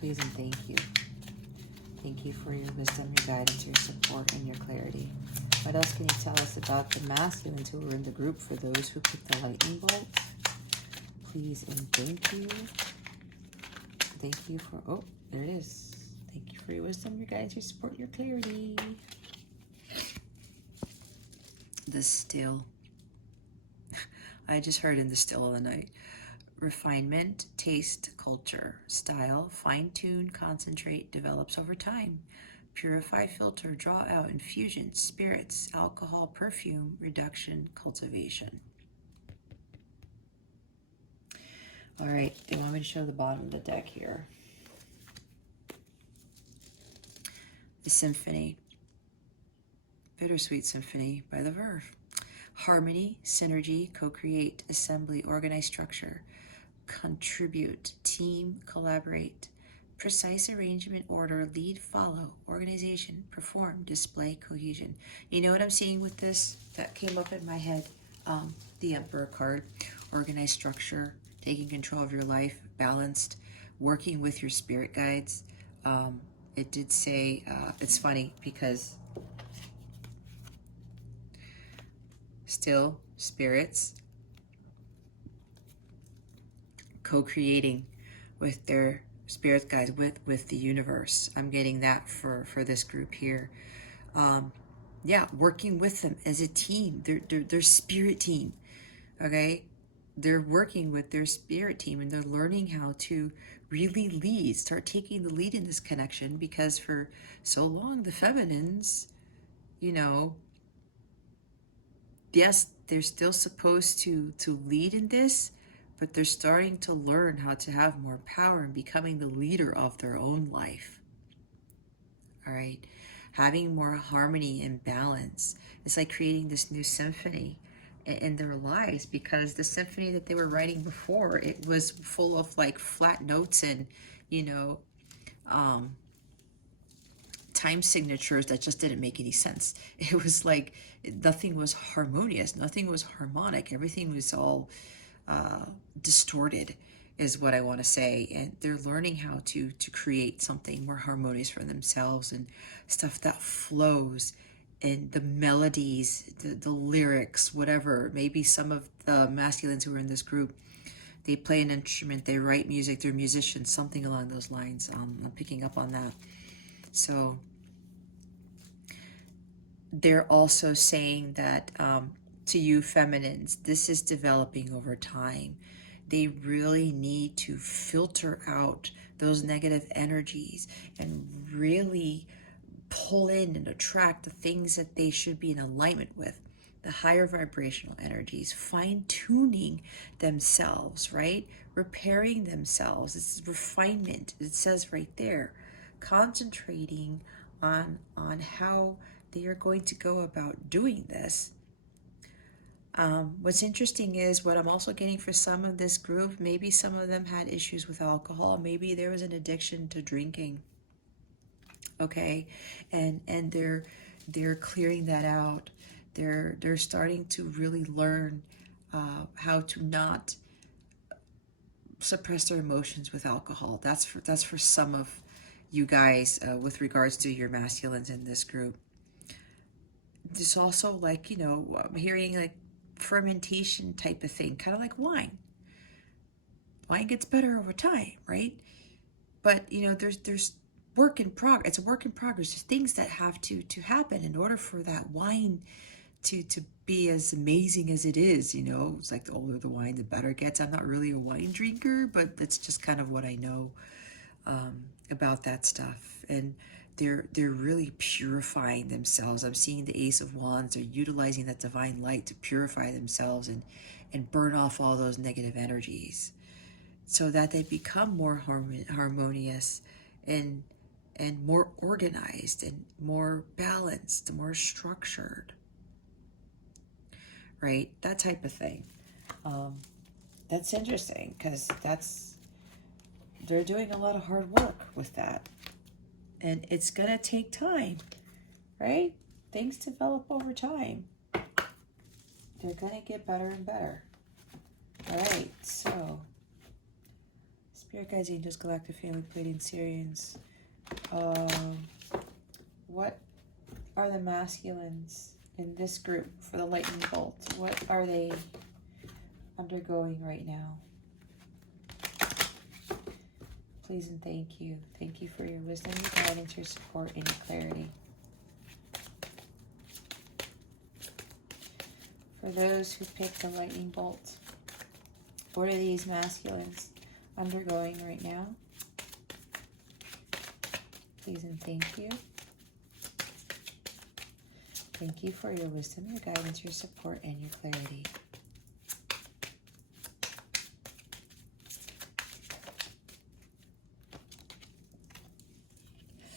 Please and thank you. Thank you for your wisdom, your guidance, your support, and your clarity. What else can you tell us about the masculines who were in the group for those who picked the lightning bolt? Please and thank you. Thank you for, oh, there it is. Thank you for your wisdom, your guidance, your support, your clarity. The still. I just heard in the still of the night. Refinement, taste, culture, style, fine-tune, concentrate, develops over time. purify, filter, draw out, infusion, spirits, alcohol, perfume, reduction, cultivation. All right, they want me to show the bottom of the deck here. The Symphony. Bittersweet Symphony by the Verve. Harmony, synergy, co-create, assembly, organize structure, contribute, team, collaborate, precise arrangement, order, lead, follow, organization, perform, display, cohesion. You know what I'm seeing with this? That came up in my head. The Emperor card, organize structure, taking control of your life, balanced, working with your spirit guides. It did say, it's funny because still spirits co-creating with their spirit guides, with the universe. I'm getting that for this group here. Yeah, working with them as a team. They're spirit team. Okay, they're working with their spirit team, and they're learning how to really lead, start taking the lead in this connection, because for so long the feminines, you know, yes, they're still supposed to lead in this, but they're starting to learn how to have more power and becoming the leader of their own life. All right, having more harmony and balance. It's like creating this new symphony in their lives, because the symphony that they were writing before, it was full of like flat notes and, you know, time signatures that just didn't make any sense. It was like nothing was harmonious, nothing was harmonic, everything was all distorted, is what I want to say. And they're learning how to create something more harmonious for themselves, and stuff that flows, and the melodies, the lyrics, whatever. Maybe some of the masculines who are in this group, they play an instrument, they write music, they're musicians, something along those lines. I'm picking up on that. So they're also saying that to you feminines, this is developing over time. They really need to filter out those negative energies and really pull in and attract the things that they should be in alignment with, the higher vibrational energies, fine-tuning themselves, right? Repairing themselves. It's refinement. It says right there, concentrating on how they are going to go about doing this. What's interesting is what I'm also getting for some of this group, maybe some of them had issues with alcohol, maybe there was an addiction to drinking. Okay, and they're clearing that out. They're starting to really learn how to not suppress their emotions with alcohol. That's for some of you guys with regards to your masculines in this group. There's also, like, you know, I'm hearing like fermentation type of thing, kind of like wine. Wine gets better over time, right? But you know, there's work in progress. It's a work in progress. There's things that have to happen in order for that wine to be as amazing as it is. You know, it's like the older the wine, the better it gets. I'm not really a wine drinker, but that's just kind of what I know about that stuff. And they're really purifying themselves. I'm seeing the Ace of Wands. They're utilizing that divine light to purify themselves and burn off all those negative energies, so that they become more harmonious and more organized and more balanced, more structured, right? That type of thing. That's interesting, because they're doing a lot of hard work with that. And it's going to take time, right? Things develop over time. They're going to get better and better. All right, so Spirit Guides, Angels, Galactic Family, Pleiadian, Sirians. What are the masculines in this group for the lightning bolt? What are they undergoing right now? Please and thank you. Thank you for your wisdom, your guidance, your support, and your clarity. For those who picked the lightning bolt, what are these masculines undergoing right now? Please and thank you. Thank you for your wisdom, your guidance, your support, and your clarity.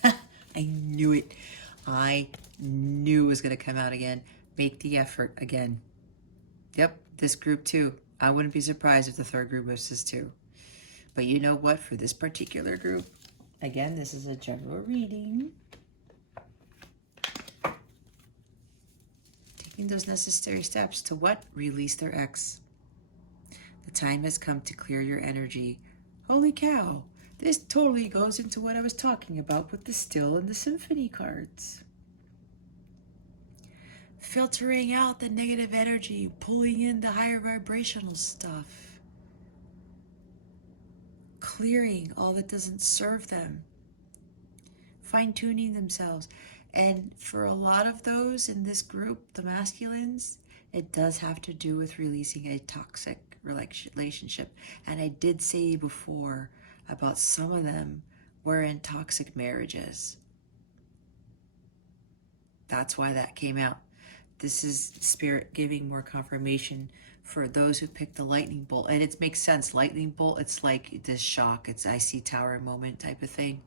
I knew it. I knew it was going to come out again. Make the effort again. Yep, this group too. I wouldn't be surprised if the third group was this too. But you know what? For this particular group, again, this is a general reading. Taking those necessary steps to what? Release their ex. The time has come to clear your energy. Holy cow! This totally goes into what I was talking about with the still and the symphony cards. Filtering out the negative energy, pulling in the higher vibrational stuff. Clearing all that doesn't serve them. Fine-tuning themselves. And for a lot of those in this group, the masculines, it does have to do with releasing a toxic relationship. And I did say before about some of them were in toxic marriages. That's why that came out. This is Spirit giving more confirmation for those who picked the lightning bolt. And it makes sense. Lightning bolt, it's like this shock. It's IC Tower moment type of thing.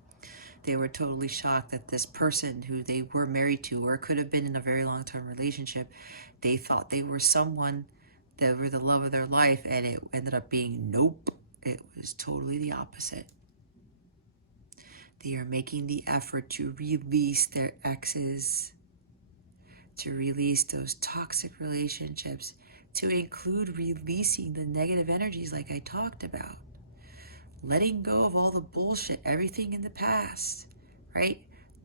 They were totally shocked that this person who they were married to or could have been in a very long-term relationship, they thought they were someone that were the love of their life, and it ended up being nope. It was totally the opposite. They are making the effort to release their exes, to release those toxic relationships, to include releasing the negative energies like I talked about. Letting go of all the bullshit, everything in the past, right?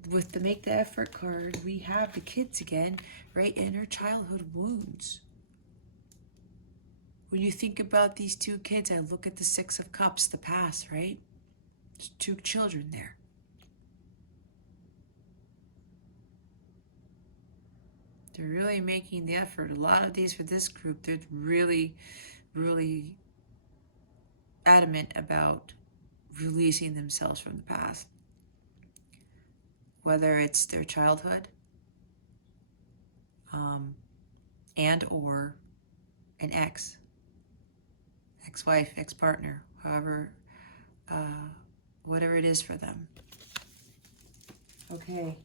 With the Make the Effort card, we have the kids again, right? Inner childhood wounds. When you think about these two kids, I look at the Six of Cups, the past, right? There's two children there. They're really making the effort. A lot of these for this group, they're really, really adamant about releasing themselves from the past. Whether it's their childhood and or an ex-wife, ex-partner, however, whatever it is for them. Okay.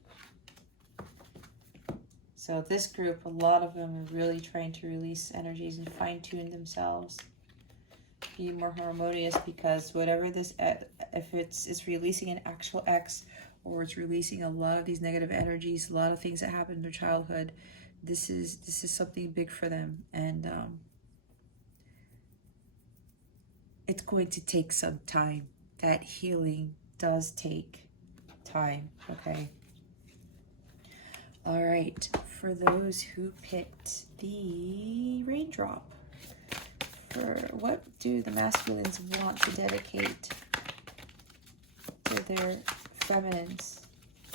So this group, a lot of them are really trying to release energies and fine-tune themselves. Be more harmonious, because whatever this, if it's releasing an actual ex, or it's releasing a lot of these negative energies, a lot of things that happened in their childhood, this is something big for them, and it's going to take some time. That healing does take time. Okay. All right, for those who picked the raindrop, for what do the masculines want to dedicate to their feminines?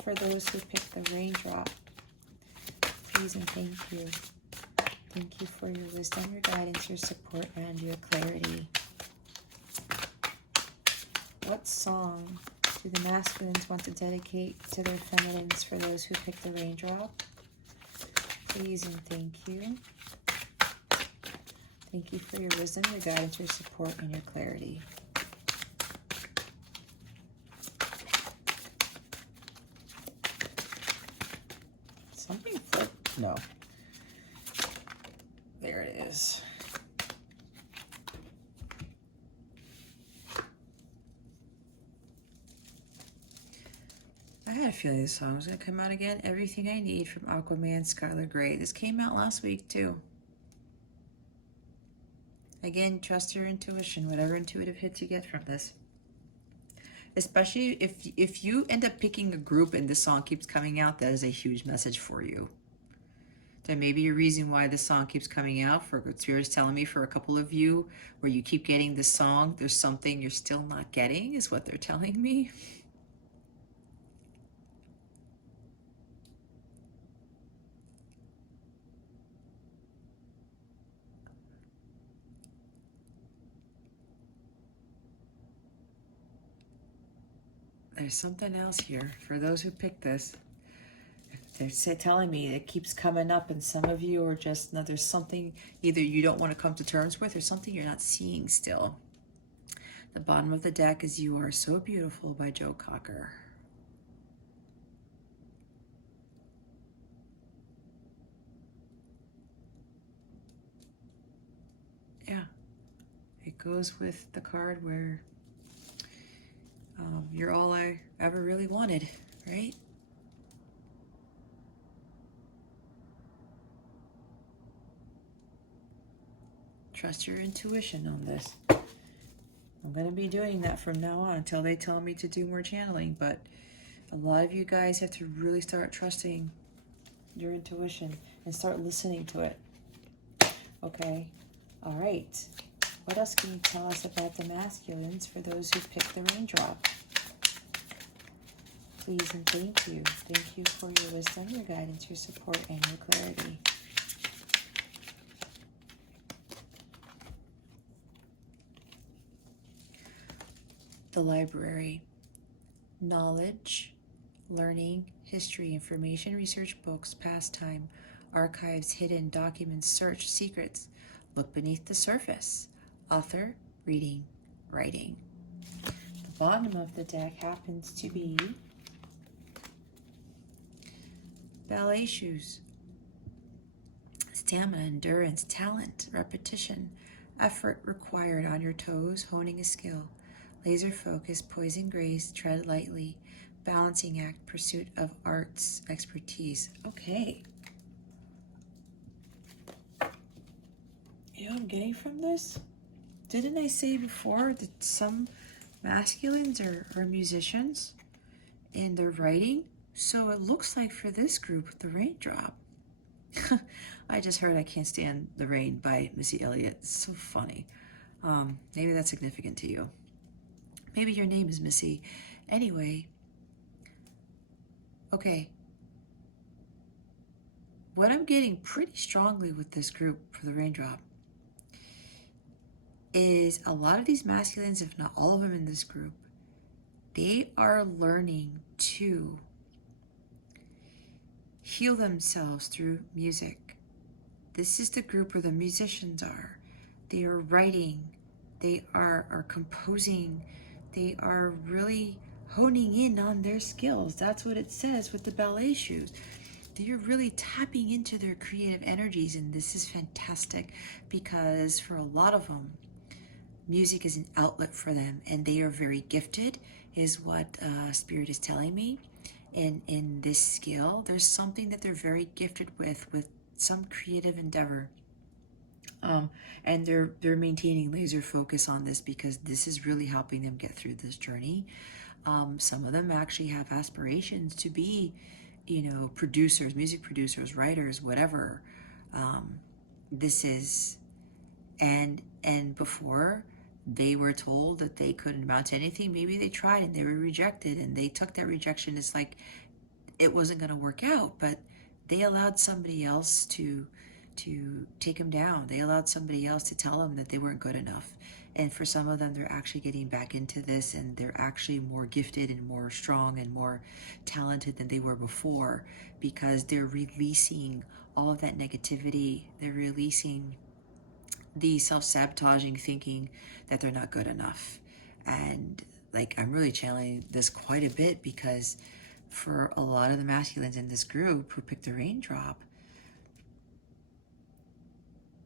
For those who picked the raindrop, please and thank you. Thank you for your wisdom, your guidance, your support, and your clarity. What song do the masculines want to dedicate to their feminines for those who picked the raindrop? Please and thank you. Thank you for your wisdom, your guidance, your support, and your clarity. Something flipped? No. There it is. I had a feeling this song was going to come out again. Everything I Need from Aquaman, Skylar Grey. This came out last week too. Again, trust your intuition, whatever intuitive hits you get from this. Especially if you end up picking a group and this song keeps coming out, that is a huge message for you. There may be a reason why this song keeps coming out. For Spirit's telling me for a couple of you where you keep getting this song, there's something you're still not getting, is what they're telling me. There's something else here for those who picked this. They're telling me it keeps coming up, and some of you are just, no, there's something either you don't want to come to terms with or something you're not seeing still. The bottom of the deck is You Are So Beautiful by Joe Cocker. Yeah, it goes with the card where you're all I ever really wanted, right? Trust your intuition on this. I'm going to be doing that from now on until they tell me to do more channeling, but a lot of you guys have to really start trusting your intuition and start listening to it. Okay? All right. What else can you tell us about the masculines for those who picked the raindrop? Please and thank you. Thank you for your wisdom, your guidance, your support, and your clarity. The library. Knowledge, learning, history, information, research, books, pastime, archives, hidden documents, search, secrets. Look beneath the surface. Author, reading, writing. The bottom of the deck happens to be ballet shoes. Stamina, endurance, talent, repetition, effort required on your toes, honing a skill. Laser focus, poise and grace, tread lightly, balancing act, pursuit of arts, expertise. Okay. You know what I'm getting from this? Didn't I say before that some masculines are musicians in their writing? So it looks like for this group, the raindrop. I just heard I Can't Stand the Rain by Missy Elliott. It's so funny. Maybe that's significant to you. Maybe your name is Missy. Anyway, okay. What I'm getting pretty strongly with this group for the raindrop is a lot of these masculines, if not all of them in this group, they are learning to heal themselves through music. This is the group where the musicians are. They are writing. They are composing. They are really honing in on their skills. That's what it says with the ballet shoes. They are really tapping into their creative energies, and this is fantastic because for a lot of them, music is an outlet for them, and they are very gifted, is what Spirit is telling me. And in this skill, there's something that they're very gifted with some creative endeavor. And they're maintaining laser focus on this because this is really helping them get through this journey. Some of them actually have aspirations to be, producers, music producers, writers, whatever. This is, and before they were told that they couldn't amount to anything. Maybe they tried and they were rejected, and they took that rejection as like it wasn't going to work out, but they allowed somebody else to take them down. They allowed somebody else to tell them that they weren't good enough. And for some of them, they're actually getting back into this, and they're actually more gifted and more strong and more talented than they were before because they're releasing all of that negativity. They're releasing the self-sabotaging thinking that they're not good enough. And I'm really channeling this quite a bit because for a lot of the masculines in this group who picked the raindrop,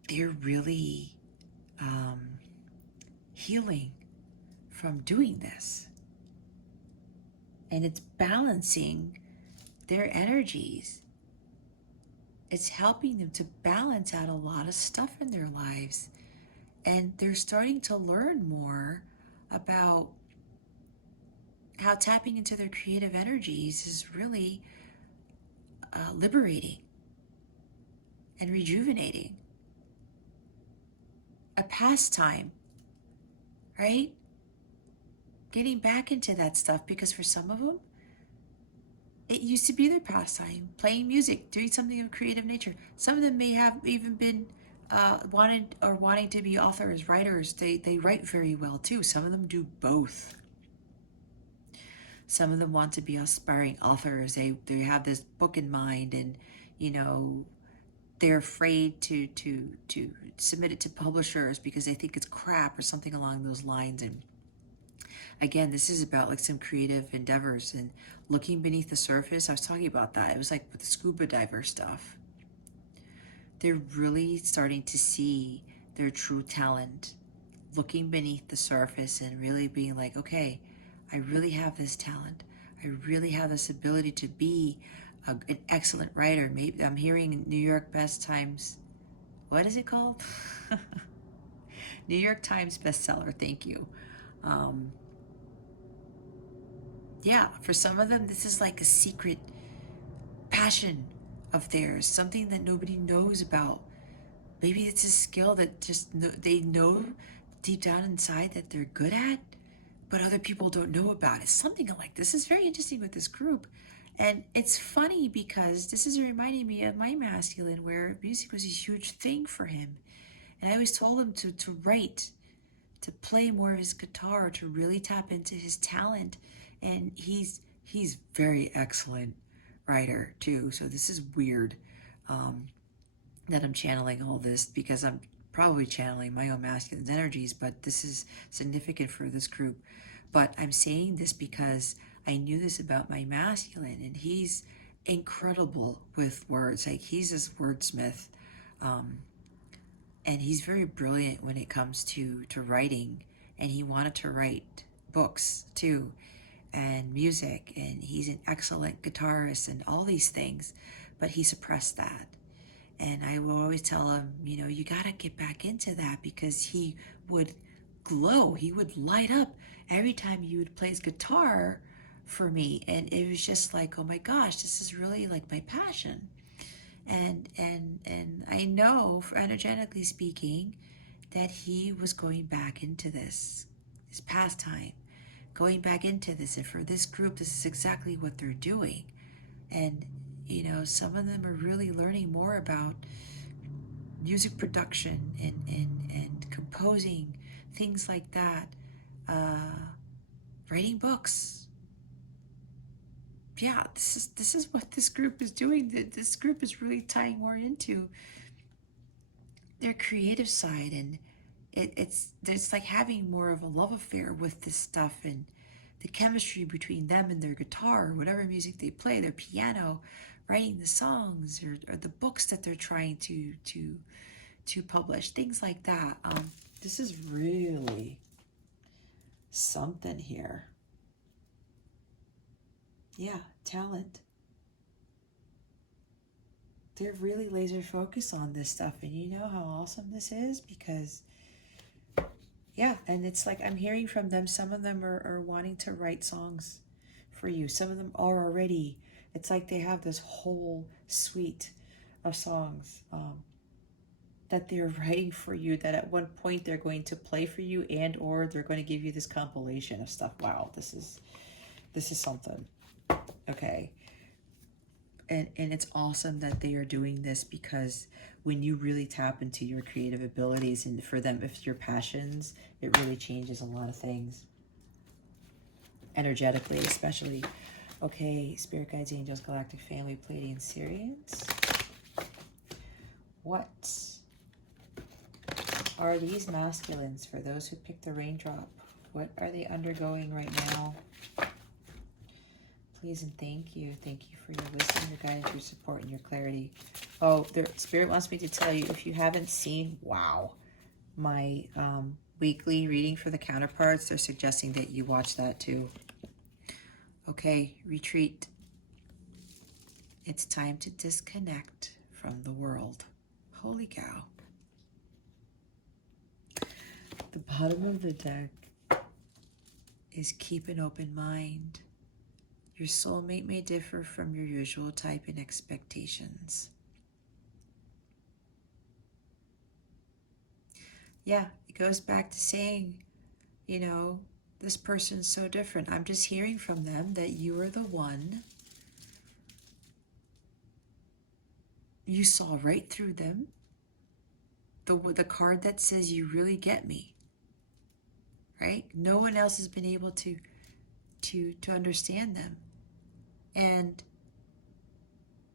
they're really healing from doing this. And it's balancing their energies. It's helping them to balance out a lot of stuff in their lives. And they're starting to learn more about how tapping into their creative energies is really liberating and rejuvenating. A pastime, right? Getting back into that stuff, because for some of them, it used to be their pastime, playing music, doing something of creative nature. Some of them may have even been wanting to be authors, writers. They write very well too. Some of them do both. Some of them want to be aspiring authors. They have this book in mind, and you know, they're afraid to submit it to publishers because they think it's crap or something along those lines. And again, this is about like some creative endeavors and looking beneath the surface. I was talking about that. It was like with the scuba diver stuff. They're really starting to see their true talent, looking beneath the surface and really being like, okay, I really have this talent. I really have this ability to be an excellent writer. Maybe I'm hearing New York Best Times. What is it called? New York Times bestseller. Thank you. Yeah, for some of them, this is like a secret passion of theirs, something that nobody knows about. Maybe it's a skill that just they know deep down inside that they're good at, but other people don't know about it. Something like this is very interesting with this group. And it's funny because this is reminding me of my masculine, where music was a huge thing for him. And I always told him to write, to play more of his guitar, to really tap into his talent. And he's very excellent writer too. So this is weird that I'm channeling all this, because I'm probably channeling my own masculine energies, but this is significant for this group. But I'm saying this because I knew this about my masculine, and he's incredible with words. Like, he's this wordsmith, and he's very brilliant when it comes to writing, and he wanted to write books too, and music, and he's an excellent guitarist and all these things, but he suppressed that. And I will always tell him, you know, you got to get back into that, because he would glow. He would light up every time he would play his guitar for me. And it was just like, oh my gosh, this is really like my passion. And I know, energetically speaking, that he was going back into this pastime, going back into this. And for this group, this is exactly what they're doing. And you know, some of them are really learning more about music production and composing, things like that, writing books. Yeah, this is what this group is doing. This group is really tying more into their creative side, and it's like having more of a love affair with this stuff, and the chemistry between them and their guitar, or whatever music they play, their piano, writing the songs, or the books that they're trying to publish, things like that. This is really something here. Yeah, talent. They're really laser focused on this stuff, and you know how awesome this is, because yeah, and it's like I'm hearing from them, some of them are wanting to write songs for you. Some of them are already. It's like they have this whole suite of songs that they're writing for you, that at one point they're going to play for you, and or they're going to give you this compilation of stuff. Wow, this is something. Okay. And it's awesome that they are doing this, because when you really tap into your creative abilities, and for them, if your passions, it really changes a lot of things. Energetically, especially. Okay, Spirit Guides, Angels, Galactic Family, Pleiadians, Sirians. What are these masculines for those who picked the raindrop? What are they undergoing right now? Please and thank you. Thank you for your wisdom, your guidance, your support, and your clarity. Oh, the Spirit wants me to tell you, if you haven't seen, wow, my weekly reading for the counterparts, they're suggesting that you watch that too. Okay, retreat. It's time to disconnect from the world. Holy cow. The bottom of the deck is keep an open mind. Your soulmate may differ from your usual type and expectations. Yeah, it goes back to saying, you know, this person's so different. I'm just hearing from them that you are the one. You saw right through them. The card that says you really get me. Right? No one else has been able to to understand them. And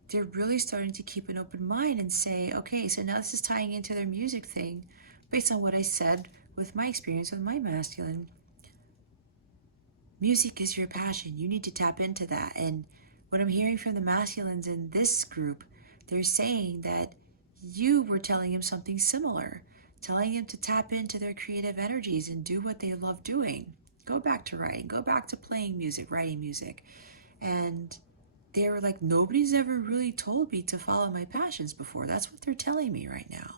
they're really starting to keep an open mind and say, okay, so now this is tying into their music thing based on what I said with my experience with my masculine. Music is your passion. You need to tap into that. And what I'm hearing from the masculines in this group, they're saying that you were telling him something similar, telling him to tap into their creative energies and do what they love doing. Go back to writing, go back to playing music, writing music. And they were like, nobody's ever really told me to follow my passions before. That's what they're telling me right now.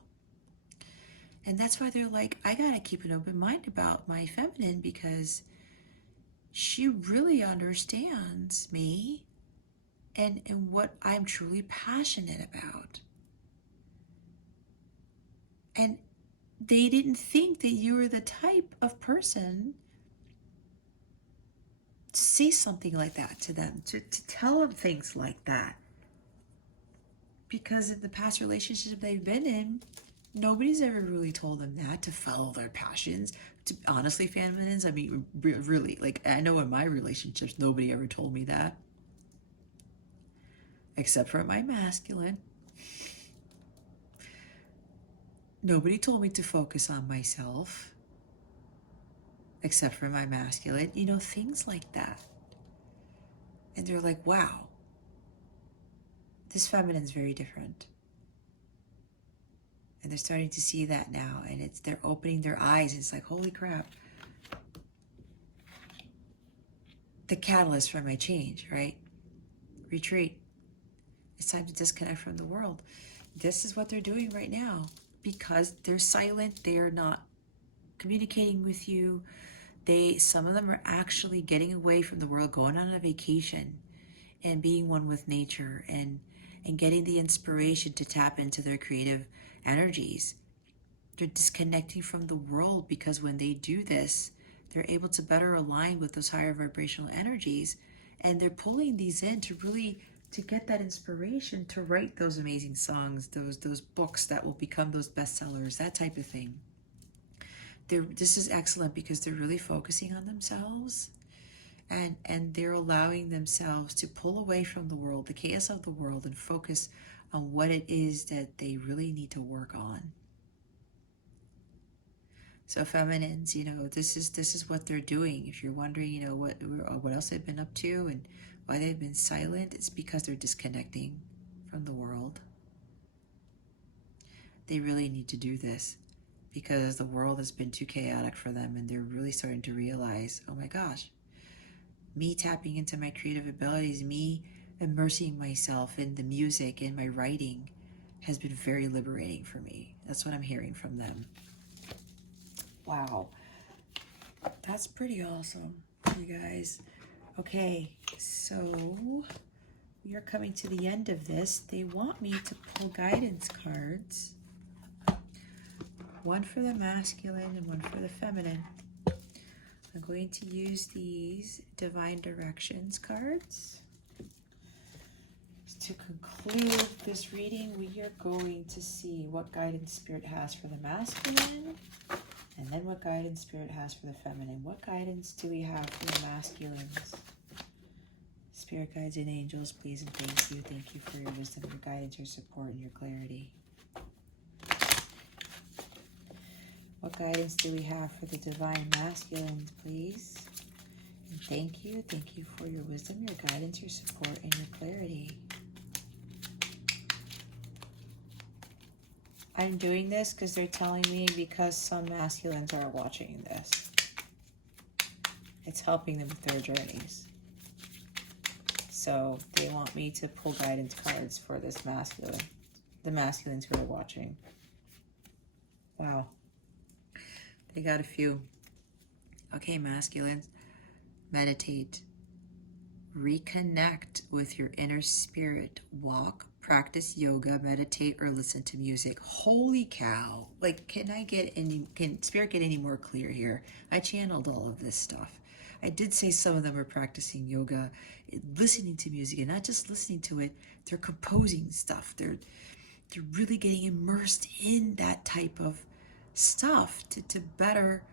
And that's why they're like, I gotta keep an open mind about my feminine, because she really understands me and what I'm truly passionate about. And they didn't think that you were the type of person to say something like that to them, to tell them things like that. Because in the past relationships they've been in, nobody's ever really told them that, to follow their passions. Honestly, feminines, I mean, really, like, I know in my relationships, nobody ever told me that. Except for my masculine. Nobody told me to focus on myself. Except for my masculine. You know, things like that. And they're like, wow, this feminine's very different. And they're starting to see that now, and they're opening their eyes. It's like, holy crap. The catalyst for my change, right? Retreat. It's time to disconnect from the world. This is what they're doing right now, because they're silent. They're not communicating with you. Some of them are actually getting away from the world, going on a vacation and being one with nature, and getting the inspiration to tap into their creative energies. They're disconnecting from the world, because when they do this, they're able to better align with those higher vibrational energies, and they're pulling these in to get that inspiration to write those amazing songs, those books that will become those bestsellers, that type of thing. This is excellent, because they're really focusing on themselves, and they're allowing themselves to pull away from the world, the chaos of the world, and focus on what it is that they really need to work on. So feminines, you know, this is what they're doing. If you're wondering, you know, what else they've been up to and why they've been silent, it's because they're disconnecting from the world. They really need to do this, because the world has been too chaotic for them, and they're really starting to realize, oh my gosh, me tapping into my creative abilities, me immersing myself in the music and my writing has been very liberating for me. That's what I'm hearing from them. Wow. That's pretty awesome, you guys. Okay, so we are coming to the end of this. They want me to pull guidance cards. One for the masculine and one for the feminine. I'm going to use these Divine Directions cards. To conclude this reading, we are going to see what guidance Spirit has for the masculine, and then what guidance Spirit has for the feminine. What guidance do we have for the masculines? Spirit guides and angels, please and thank you. Thank you for your wisdom, your guidance, your support, and your clarity. What guidance do we have for the divine masculines, please? And thank you. Thank you for your wisdom, your guidance, your support, and your clarity. I'm doing this because they're telling me, because some masculines are watching this. It's helping them with their journeys. So they want me to pull guidance cards for this masculine. The masculines who are watching. Wow. They got a few. Okay, masculines. Meditate. Reconnect with your inner spirit. Walk, practice yoga, meditate, or listen to music. Holy cow. Like, can Spirit get any more clear here? I channeled all of this stuff. I did say some of them are practicing yoga, listening to music, and not just listening to it, they're composing stuff. They're really getting immersed in that type of stuff to better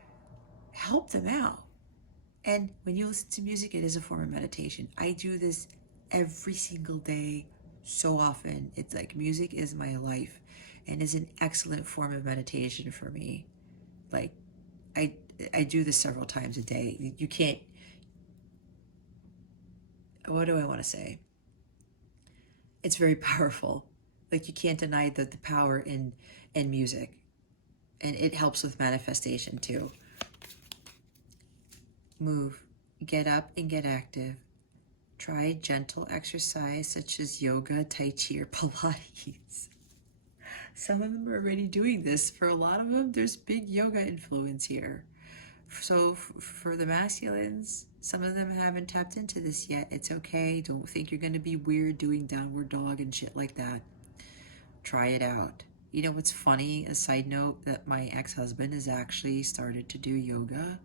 help them out. And when you listen to music, it is a form of meditation. I do this every single day so often. It's like music is my life and is an excellent form of meditation for me. Like I do this several times a day. You can't, what do I want to say? It's very powerful. Like you can't deny the power in music. And it helps with manifestation too. Move, get up and get active. Try gentle exercise such as yoga, tai chi, or Pilates. Some of them are already doing this. For a lot of them, there's big yoga influence here. So for the masculines, some of them haven't tapped into this yet. It's okay. Don't think you're going to be weird doing downward dog and shit like that. Try it out. You know what's funny? A side note, that my ex-husband has actually started to do yoga,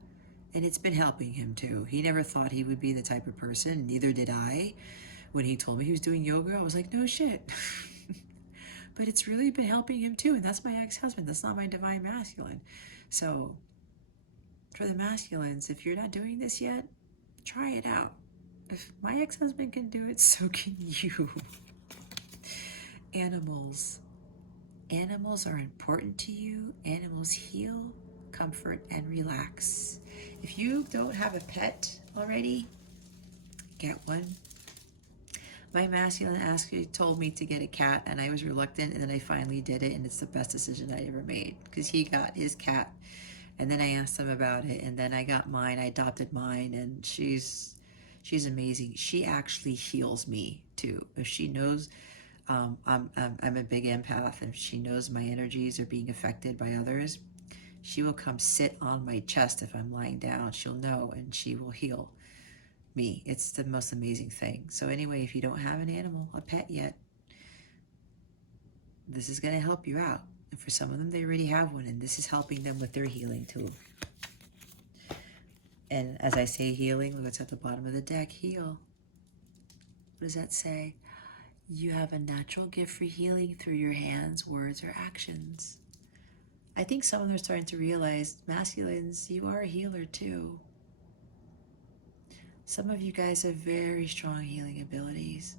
and it's been helping him too. He never thought he would be the type of person, neither did I. When he told me he was doing yoga, I was like, no shit. But it's really been helping him too, and that's my ex-husband. That's not my divine masculine. So for the masculines, if you're not doing this yet, try it out. If my ex-husband can do it, so can you. Animals. Animals are important to you. Animals heal, comfort, and relax. If you don't have a pet already, get one. My masculine actually told me to get a cat, and I was reluctant, and then I finally did it, and it's the best decision I ever made, because he got his cat, and then I asked him about it, and then I got mine. I adopted mine, and she's amazing. She actually heals me too. If she knows I'm a big empath, and she knows my energies are being affected by others, she will come sit on my chest if I'm lying down. She'll know, and she will heal me. It's the most amazing thing. So anyway, if you don't have an animal, a pet yet, this is going to help you out. And for some of them, they already have one, and this is helping them with their healing too. And as I say healing, look what's at the bottom of the deck. Heal. What does that say? You have a natural gift for healing through your hands, words, or actions. I think some of them are starting to realize, masculines, you are a healer too. Some of you guys have very strong healing abilities.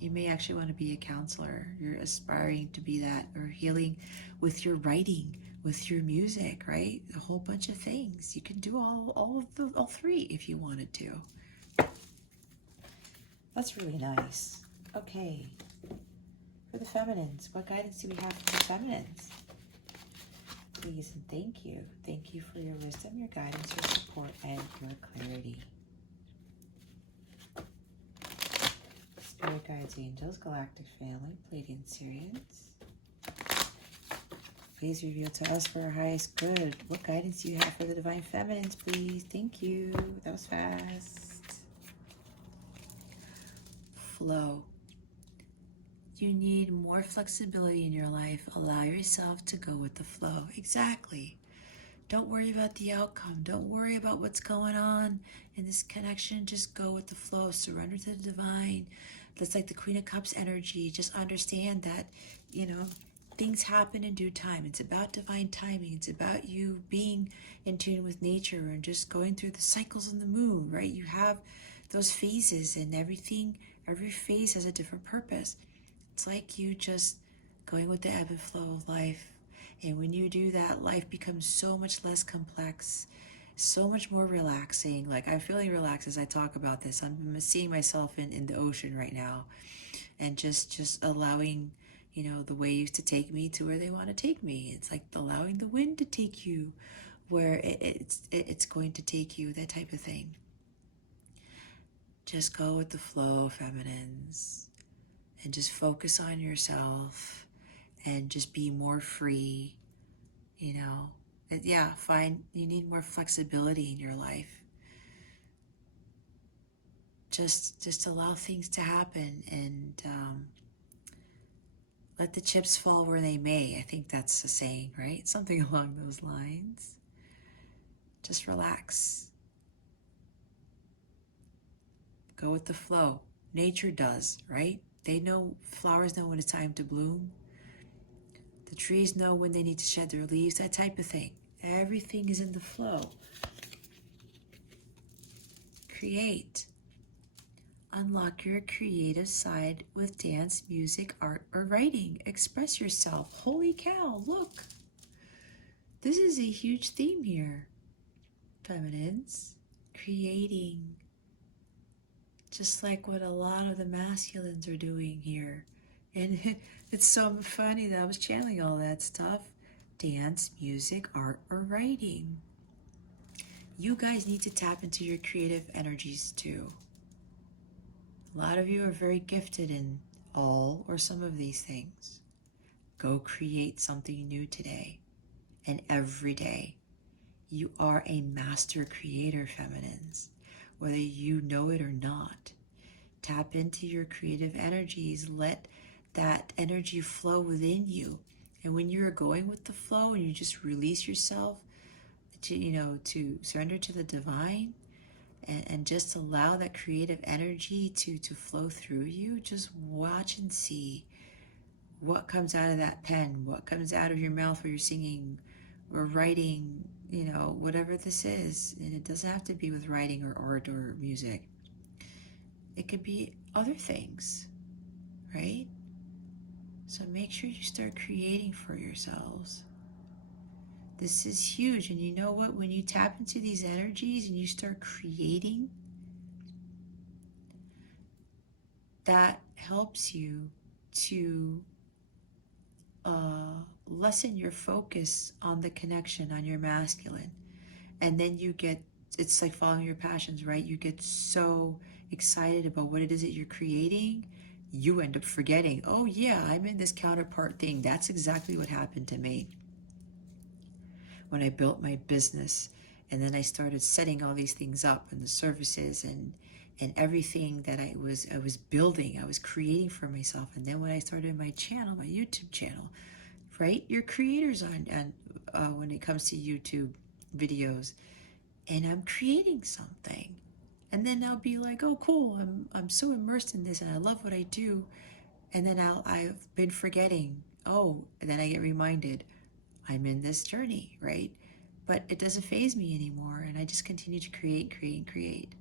You may actually want to be a counselor. You're aspiring to be that, or healing with your writing, with your music, right? A whole bunch of things. You can do all three if you wanted to. That's really nice. Okay, for the feminines, what guidance do we have for the feminines? Please and thank you. Thank you for your wisdom, your guidance, your support, and your clarity. Spirit guides, angels, galactic family, Pleiadian Sirians. Please reveal to us for our highest good. What guidance do you have for the divine feminines, please? Thank you. That was fast. Flow. You need more flexibility in your life. Allow yourself to go with the flow. Exactly. Don't worry about the outcome. Don't worry about what's going on in this connection. Just go with the flow. Surrender to the divine. That's like the Queen of Cups energy. Just understand that, things happen in due time. It's about divine timing. It's about you being in tune with nature and just going through the cycles of the moon, right? You have those phases, and every phase has a different purpose. It's like you just going with the ebb and flow of life. And when you do that, life becomes so much less complex, so much more relaxing. Like, I'm feeling relaxed as I talk about this. I'm seeing myself in the ocean right now, and just allowing, the waves to take me to where they want to take me. It's like allowing the wind to take you where it's going to take you, that type of thing. Just go with the flow, feminines, and just focus on yourself and just be more free, And you need more flexibility in your life. Just allow things to happen, and let the chips fall where they may. I think that's the saying, right? Something along those lines. Just relax. Go with the flow. Nature does, right? Flowers know when it's time to bloom. The trees know when they need to shed their leaves, that type of thing. Everything is in the flow. create. Unlock your creative side with dance, music, art, or writing. Express yourself. Holy cow, look. This is a huge theme here, feminines. Creating. Just like what a lot of the masculines are doing here. And it's so funny that I was channeling all that stuff. Dance, music, art, or writing. You guys need to tap into your creative energies too. A lot of you are very gifted in all or some of these things. Go create something new today and every day. You are a master creator, feminines, whether you know it or not. Tap into your creative energies. Let that energy flow within you. And when you're going with the flow and you just release yourself to, to surrender to the divine, and just allow that creative energy to flow through you, just watch and see what comes out of that pen, what comes out of your mouth where you're singing or writing, whatever this is. And it doesn't have to be with writing or art or music. It could be other things, right? So make sure you start creating for yourselves. This is huge. And you know what? When you tap into these energies and you start creating, that helps you to lessen your focus on the connection, on your masculine. And then it's like following your passions, right? You get so excited about what it is that you're creating, you end up forgetting, oh yeah, I'm in this counterpart thing. That's exactly what happened to me when I built my business. And then I started setting all these things up and the services and everything that I was building, I was creating for myself. And then when I started my channel, my YouTube channel, right? You're creators on when it comes to YouTube videos, and I'm creating something. And then I'll be like, oh cool, I'm so immersed in this and I love what I do. And then I've been forgetting, oh, and then I get reminded, I'm in this journey, right? But it doesn't faze me anymore, and I just continue to create,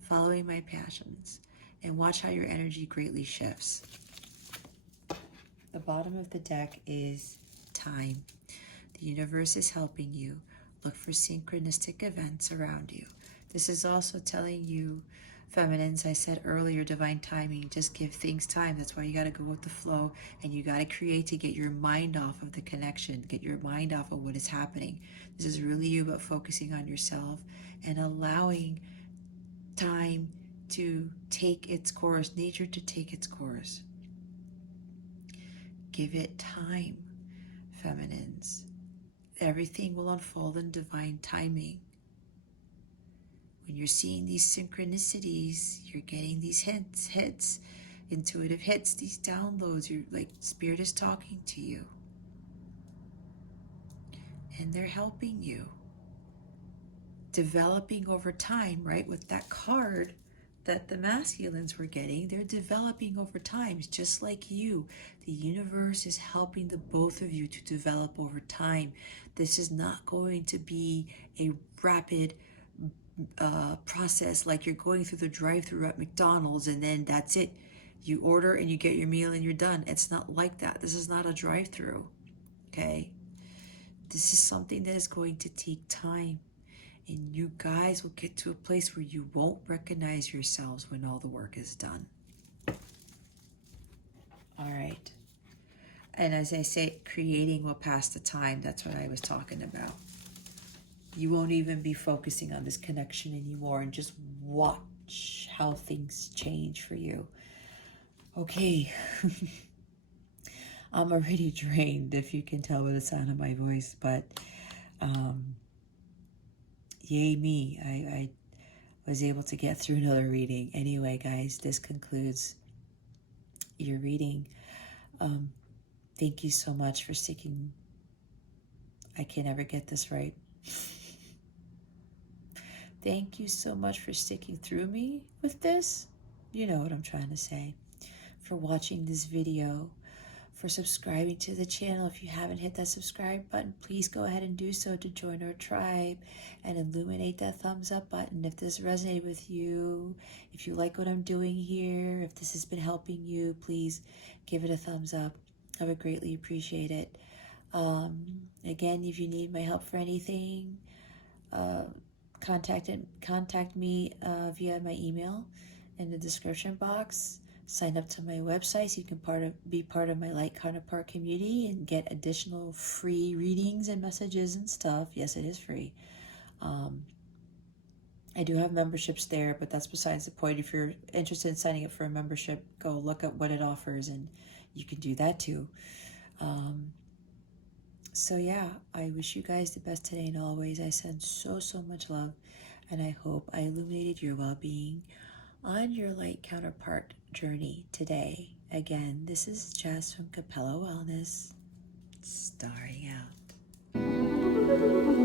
following my passions, and watch how your energy greatly shifts. The bottom of the deck is time. The universe is helping you. Look for synchronistic events around you. This is also telling you, feminines, I said earlier, divine timing. Just give things time. That's why you got to go with the flow, and you got to create to get your mind off of the connection, get your mind off of what is happening. This is really you about focusing on yourself and allowing time to take its course, nature to take its course. Give it time, feminines. Everything will unfold in divine timing. When you're seeing these synchronicities, you're getting these hits, intuitive hits, these downloads. You're like, Spirit is talking to you. And they're helping you. Developing over time, right? With that card that the masculines were getting, they're developing over time, just like you. The universe is helping the both of you to develop over time. This is not going to be a rapid process like you're going through the drive-thru at McDonald's and then that's it. You order and you get your meal and you're done. It's not like that. This is not a drive-thru, okay? This is something that is going to take time. And you guys will get to a place where you won't recognize yourselves when all the work is done. All right. And as I say, creating will pass the time. That's what I was talking about. You won't even be focusing on this connection anymore, and just watch how things change for you. Okay. I'm already drained, if you can tell by the sound of my voice, but yay me. I was able to get through another reading. Anyway, guys, this concludes your reading. Thank you so much for sticking. I can never get this right. Thank you so much for sticking through me with this. You know what I'm trying to say. For watching this video, for subscribing to the channel. If you haven't hit that subscribe button, please go ahead and do so to join our tribe, and illuminate that thumbs up button if this resonated with you. If you like what I'm doing here, if this has been helping you, please give it a thumbs up. I would greatly appreciate it. Again, if you need my help for anything, contact me via my email in the description box. Sign up to my website so you can be part of my Light Counterpart community and get additional free readings and messages and stuff. Yes, it is free. I do have memberships there, but that's besides the point. If you're interested in signing up for a membership, go look at what it offers and you can do that too. So yeah, I wish you guys the best today and always. I send so much love, and I hope I illuminated your well-being on your light counterpart journey today. Again, this is Jess from Capella Wellness, starring out.